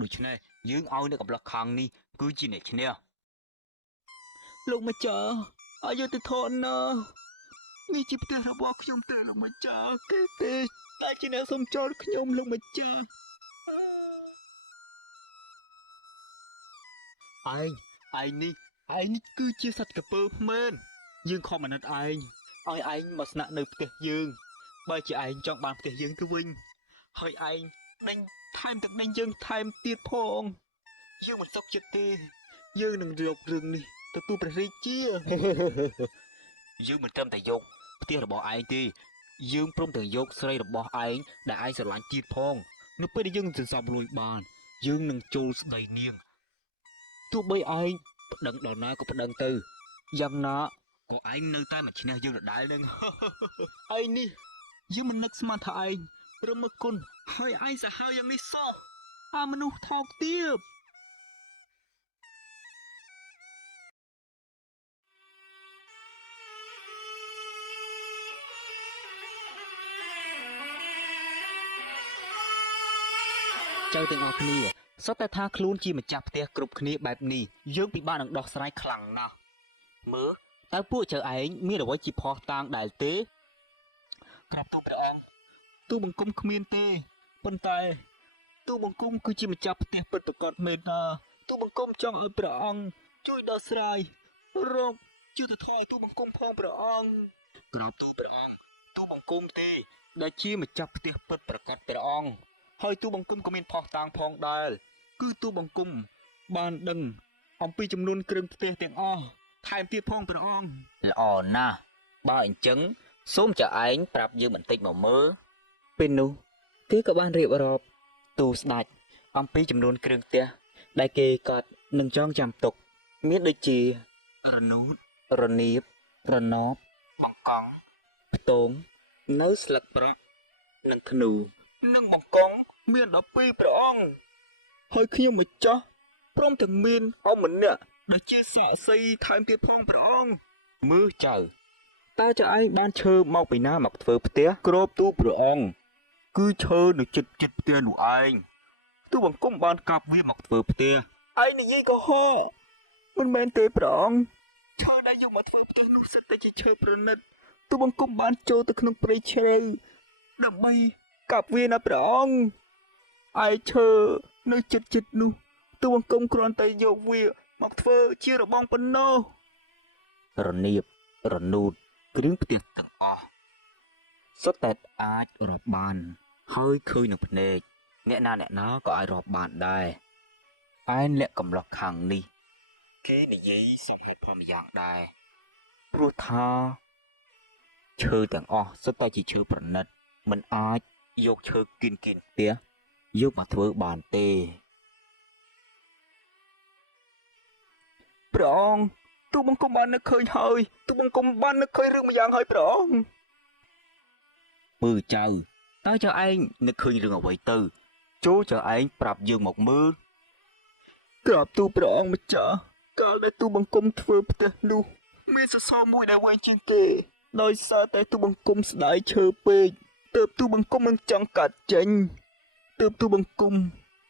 ដូច្នេះយើងឲ្យអ្នកកំឡោះខាងនេះគឺជាអ្នកឈ្នះលោកម្ចាស់អយុធធម៌ណានេះជាផ្ទះរបស់ខ្ញុំទេលោកម្ចាស់គេទេតែជាអ្នកសុំចោលខ្ញុំលោកម្ចាស់ឯងនេះគឺជាសត្វក្រពើមែនយើងខំអាណិតឯងឲ្យឯងមកស្នាក់នៅផ្ទះយើងបើជាឯងចង់បានផ្ទះយើងទៅវិញហើយឯងដេញថែមទឹកដេញយើងថែមទៀតផងយើងមិនសុខចិត្តទេយើងនឹងយករឿងនេះទៅទូព្រះរាជាយើងមិនត្រឹមតែយកផ្ទះរបស់ឯងទេយើងព្រមទាំងយកស្រីរបស់ឯងដែលឯងស្រឡាញ់ទៀតផងនៅពេលដែលយើងសន្សំលុយបានយើងនឹងចូលស្ដីនាងទោះបីឯងប្តឹងដល់ណាក៏ប្តឹងទៅយ៉ាងណាក៏ឯងនៅតែមិនឈ្នះយើងដដែលនឹងឯងនេះយើងមិននឹកស្មានថាឯងរំគុណហើយឯងសាហាវយ៉ាងនេះសោះអាមនុស្សថោកទាបចៅទាំងអស់គ្នាសុទ្ធតែថាខ្លួនជាម្ចាស់ផ្ទះគ្រប់គ្នាបែបនេះយើងពិបាកនឹងដោះស្រាយខ្លាំងណាស់មើលតើពួកចៅឯងមានអ្វីជាភ័ស្តុតាងដែរទេក្រាបទូលព្រះអង្គទូបង្គំគ្មានទេប៉ុន្តែ ទូបង្គំគឺជាម្ចាស់ផ្ទះពិតប្រាកដមែនណាទូបង្គំចង់ឲ្យព្រះអង្គជួយដោះស្រាយរោគយុទ្ធធរឲ្យទូបង្គំផងព្រះអង្គក្រោបទូព្រះអង្គទូបង្គំទេដែលជាម្ចាស់ផ្ទះពិតប្រាកដព្រះអង្គហើយទូបង្គំក៏មានផុសតាងផងដែរគឺទូបង្គំបានដឹងអំពីចំនួនគ្រឿងផ្ទះទាំងអស់ថែមទៀតផងព្រះអង្គល្អណាស់បើអញ្ចឹងសូមចៅឯងប្រាប់យើងបន្តិចមកមើលពេលនោះគេក៏បានរៀបរាប់ទូស្ដេចអំពីចំនួនគ្រឿងផ្ទះដែលគេក៏នឹងចងចាំទុកមានដូចជារនូតរនៀបរណបបង្កង់ផ្ទងនៅស្លឹកប្រក់និងធ្នូនិងបង្កង់មាន12ព្រះអង្គហើយខ្ញុំម្ចាស់ព្រមទាំងមានអមម្នាក់ដែលជាស័ក្តិសិទ្ធិថែមទៀតផងព្រះអង្គមើលចៅតើចៅឯងបានឈើមកពីណាមកធ្វើផ្ទះគ្របទូព្រះអង្គគឺឈើនៅចិត្តផ្ទះនោះឯងទូបង្គំបានកាប់វាមកធ្វើផ្ទះឯងនិយាយកុហកមិនមែនទេព្រះអង្គឈើដែលយកមកធ្វើផ្ទះនោះសិតតែជាឈើប្រណិតទូបង្គំបានចូលទៅក្នុងព្រៃជ្រៅដើម្បីកាប់វាណាព្រះអង្គឯឈើនៅចិត្តនោះទូបង្គំគ្រាន់តែយកវាមកធ្វើជារបងប៉ុណ្ណោះរនៀបរនូតគ្រឿងផ្ទះទាំងអស់សុទ្ធតែអាចរាប់បានហើយឃើញនឹងភ្នែកអ្នកណាក៏អាចរាប់បានដែរឯនលក្ខកំឡោះខាងនេះគេនិយាយសំហេតុផលម្យ៉ាងដែរព្រោះថាឈើទាំងអស់សុទ្ធតែជាឈើប្រណិតមិនអាចយកឈើគិនផ្ទះយកមកធ្វើបានទេព្រះអង្គទូបង្គំបាននឹកឃើញហើយទូបង្គំបាននឹកឃើញរឿងម្យ៉ាងហើយព្រះអង្គមើលចៅតើចៅឯងនឹកឃើញរឿងអ្វីទៅចូលចៅឯងប្រាប់យើងមកមើលក្រាបទូព្រះអង្គម្ចាស់កាលដែលទូបង្គំធ្វើផ្ទះនោះមានសសរមួយដែលវែងជាងគេដោយសារតែទូបង្គំស្ដាយឈើពេកទើបទូបង្គំមិនចង់កាត់ចេញទើបទូបង្គំ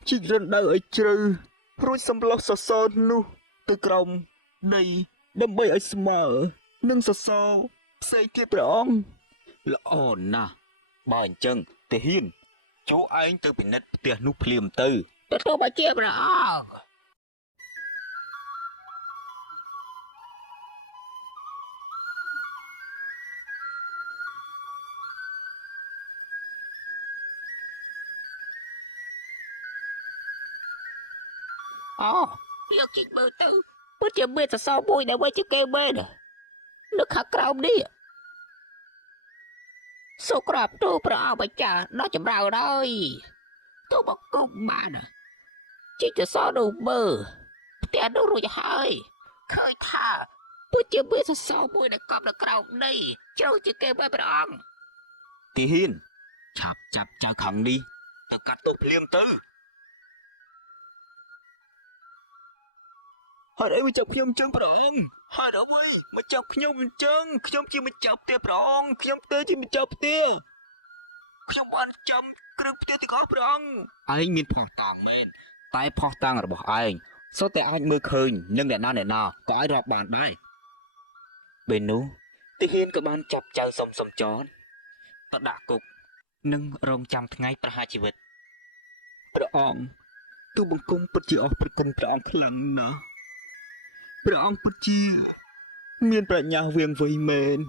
ជីករណ្ដៅឲ្យជ្រៅរួចសម្លោះសសរនោះទៅក្រោមដីដើម្បីឲ្យស្មើនឹងសសរផ្សេងទៀតព្រះអង្គល្អណាស់បើអញ្ចឹងទាហានចូលឯងទៅពិនិត្យផ្ទះនោះភ្លាមទៅទទួលបជាព្រះអង្គអូយកជីកមើលទៅពិតជាមានសសរមួយដែលវែងជាងគេមែននៅខាងក្រោមនេះសូមក្រាបទូលព្រះអង្គម្ចាស់ដល់ចម្រើនហើយទូបង្គំបានជីកសសរនោះមើលផ្ទះនោះរួចហើយឃើញថាពិតជាមានសសរមួយដែលកប់នៅក្រោមដីជ្រៅជាងគេមែនព្រះអង្គទាហានឆាប់ចាប់ចៅខាងនេះទៅកាត់ទោសភ្លាមទៅហើយអីមកចាប់ខ្ញុំអញ្ចឹងព្រះអង្គហើយអ្វីមកចាប់ខ្ញុំអញ្ចឹងខ្ញុំជាម្ចាស់ផ្ទះព្រះអង្គខ្ញុំទៅជាម្ចាស់ផ្ទះខ្ញុំបានចាំគ្រឿងផ្ទះទាំងអស់ព្រះអង្គឯងមានផោះតាងមែនតែផោះតាងរបស់ឯងសុទ្ធតែអាចមើលឃើញនឹងអ្នកណាក៏អាចរាប់បានដែរពេលនោះទាហានក៏បានចាប់ចៅសំចនទៅដាក់គុកនិងរងចាំថ្ងៃប្រហារជីវិតព្រះអង្គទូបង្គំពិតជាអស់ព្រះគុណព្រះអង្គខ្លាំងណាស់ព្រះអង្គពិតជាមានប្រាជ្ញាវៀងវៃមែន